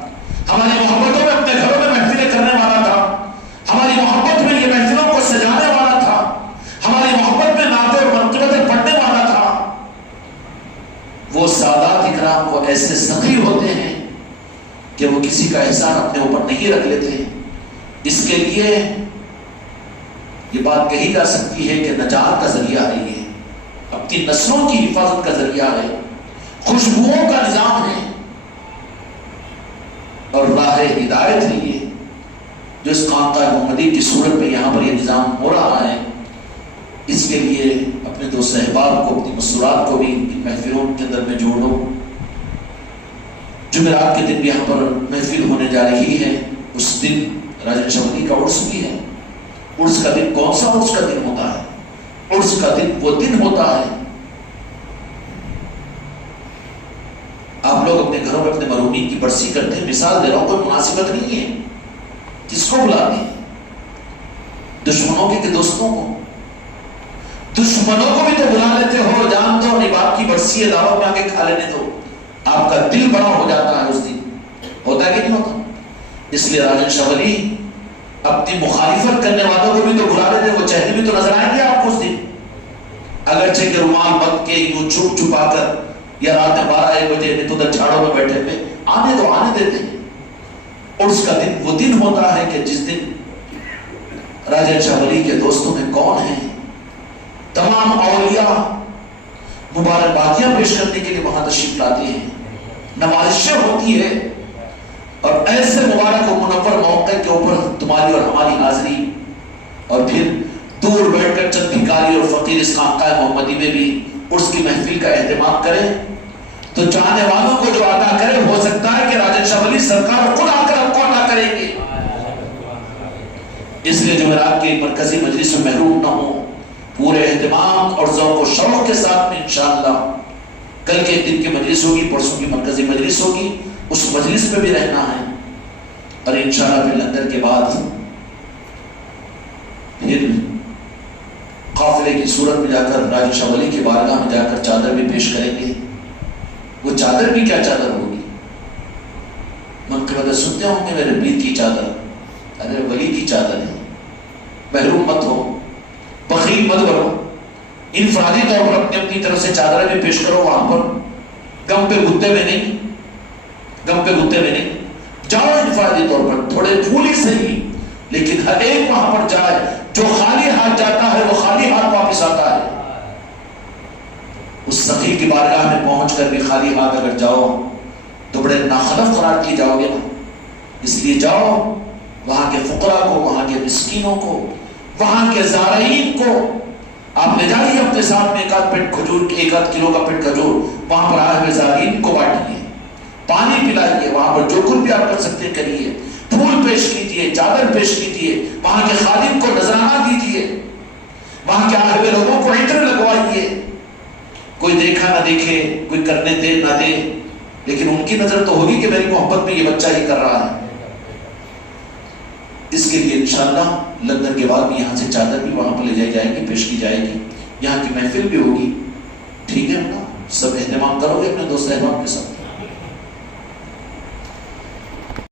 ہماری محبتوں میں اپنے گھروں میں محفلیں کرنے والا تھا, ہماری محبت میں یہ محفلوں کو سجانے والا تھا, ہماری محبت میں نعتیں اور منقبتیں پڑھنے والا تھا. وہ سادات اکرام وہ ایسے سخی ہوتے ہیں کہ وہ کسی کا احسان اپنے اوپر نہیں رکھ لیتے. اس کے لیے یہ بات کہی جا سکتی ہے کہ نجات کا ذریعہ ہے, یہ اپنی نسلوں کی حفاظت کا ذریعہ ہے, خوشبوؤں کا نظام ہے اور راہ ہدایت ہے یہ, جو اس خانقاہ محمدی کی صورت میں یہاں پر یہ نظام ہو رہا ہے. اس کے لیے اپنے دوست احباب کو, اپنی مسورات کو بھی ان محفلوں کے اندر میں جوڑ دو. جمعرات کے دن بھی یہاں پر محفل ہونے جا رہی ہے. اس دن راجن شاہ ولی کا عرس بھی ہے. عرس کا دن کون سا عرس کا دن ہوتا ہے؟ عرس کا دن وہ دن ہوتا ہے آپ لوگ اپنے گھروں میں اپنے مرحومین کی برسی کرتے ہیں, مثال دے رہا ہوں, کوئی مناسبت نہیں ہے. کس کو بلاتے ہیں؟ دشمنوں کے کہ دوستوں کو؟ دشمنوں کو بھی تو بلا لیتے ہو, جان دو اپنی باپ کی برسی ہے, دعوت میں آ کے کھا لینے دو. آپ کا دل بڑا ہو جاتا ہے اس دن, ہوتا ہے کہ نہیں ہوتا؟ اس لیے راجن شاہ ولی اپنی مخالفت کرنے والوں کو بھی تو بلا لیتے, وہ چہرے بھی تو نظر آئیں گے آپ کو اس دن, اگرچہ کہ رومال بند کے یوں چھپ چھپا کر یا رات 12-1 بجے نہیں تو ادھر جھاڑوں میں بیٹھے ہوئے آنے دو, آنے دیتے ہیں. اور اس کا دن وہ دن ہوتا ہے کہ جس دن راجن شاہ ولی کے دوستوں میں کون ہیں, تمام اولیاء مبارکبادیاں پیش کرنے کے لیے وہاں تشریف لاتے ہیں, نمائشیں ہوتی ہے, اور ایسے مبارک و منور موقع کے اوپر تمہاری اور ہماری حاضری, اور پھر دور بیٹھ کر چند بھکاری اور فقیر اس خانقاہ محمدی میں بھی اس کی محفل کا اہتمام کریں تو چاہنے والوں کو جو عطا کرے, ہو سکتا ہے کہ راجن شاہ ولی سرکار خود آ کر ہم کو عطا کریں گے. اس لیے جمعرات کی مرکزی مجلس میں محروم نہ ہوں, پورے اہتمام اور ذوق و شوق کے ساتھ میں انشاءاللہ کل کے دن کی مجلس ہوگی, پرسوں کی مرکزی مجلس ہوگی, اس مجلس میں بھی رہنا ہے. اور انشاءاللہ پھر لندن کے بعد پھر قافلے کی صورت میں جا کر راجن شاہ ولی کی بارگاہ میں جا کر چادر بھی پیش کریں گے. وہ چادر بھی کیا چادر ہوگی, منقبت سنتے ہوں گے میرے پیر کی چادر، ارے ولی کی چادر ہے، محروم مت ہو، بخیل مت بنو، انفرادی طور پر اپنی اپنی طرف سے چادریں بھی پیش کرو وہاں پر، غم پہ گتے میں نہیں، غم پہ گتے میں نہیں، جاؤ انفرادی طور پر، تھوڑے پھول ہی صحیح لیکن ہر ایک وہاں پر جائے، جو خالی ہاتھ جاتا ہے وہ خالی ہاتھ واپس آتا ہے۔ اس سخی کی بارگاہ میں پہنچ کر بھی خالی ہاتھ اگر جاؤ تو بڑے ناخلف قرار کیے جاؤ گے نا، اس لیے جاؤ وہاں کے فقراء کو، وہاں کے مسکینوں کو، وہاں کے زارعین کو آپ لے جائیے اپنے ساتھ میں، ایک آدھ پیٹ کھجور، ایک آدھ کلو کا پیٹ کھجور وہاں پر آئے ہوئے زارعین کو بانٹیے، پانی پلائیے، وہاں پر جو کچھ بھی آپ کر سکتے ہیں کریے، پھول پیش کیجیے، چادر پیش کیجیے، وہاں کے خادم کو نذرانہ دیجیے، وہاں کے آئے ہوئے لوگوں کو عطر لگوائیے، کوئی دیکھا نہ دیکھے، کوئی کرنے دے نہ دے، لیکن ان کی نظر تو ہوگی کہ میری محبت میں یہ بچہ ہی کر رہا ہے۔ اس کے لیے انشاءاللہ لندن کے بعد بھی یہاں سے چادر بھی وہاں پر لے جائی جائے گی، پیش کی جائے گی، یہاں کی محفل بھی ہوگی، ٹھیک ہے نا؟ سب اہتمام کرو گے اپنے دوست احباب کے ساتھ۔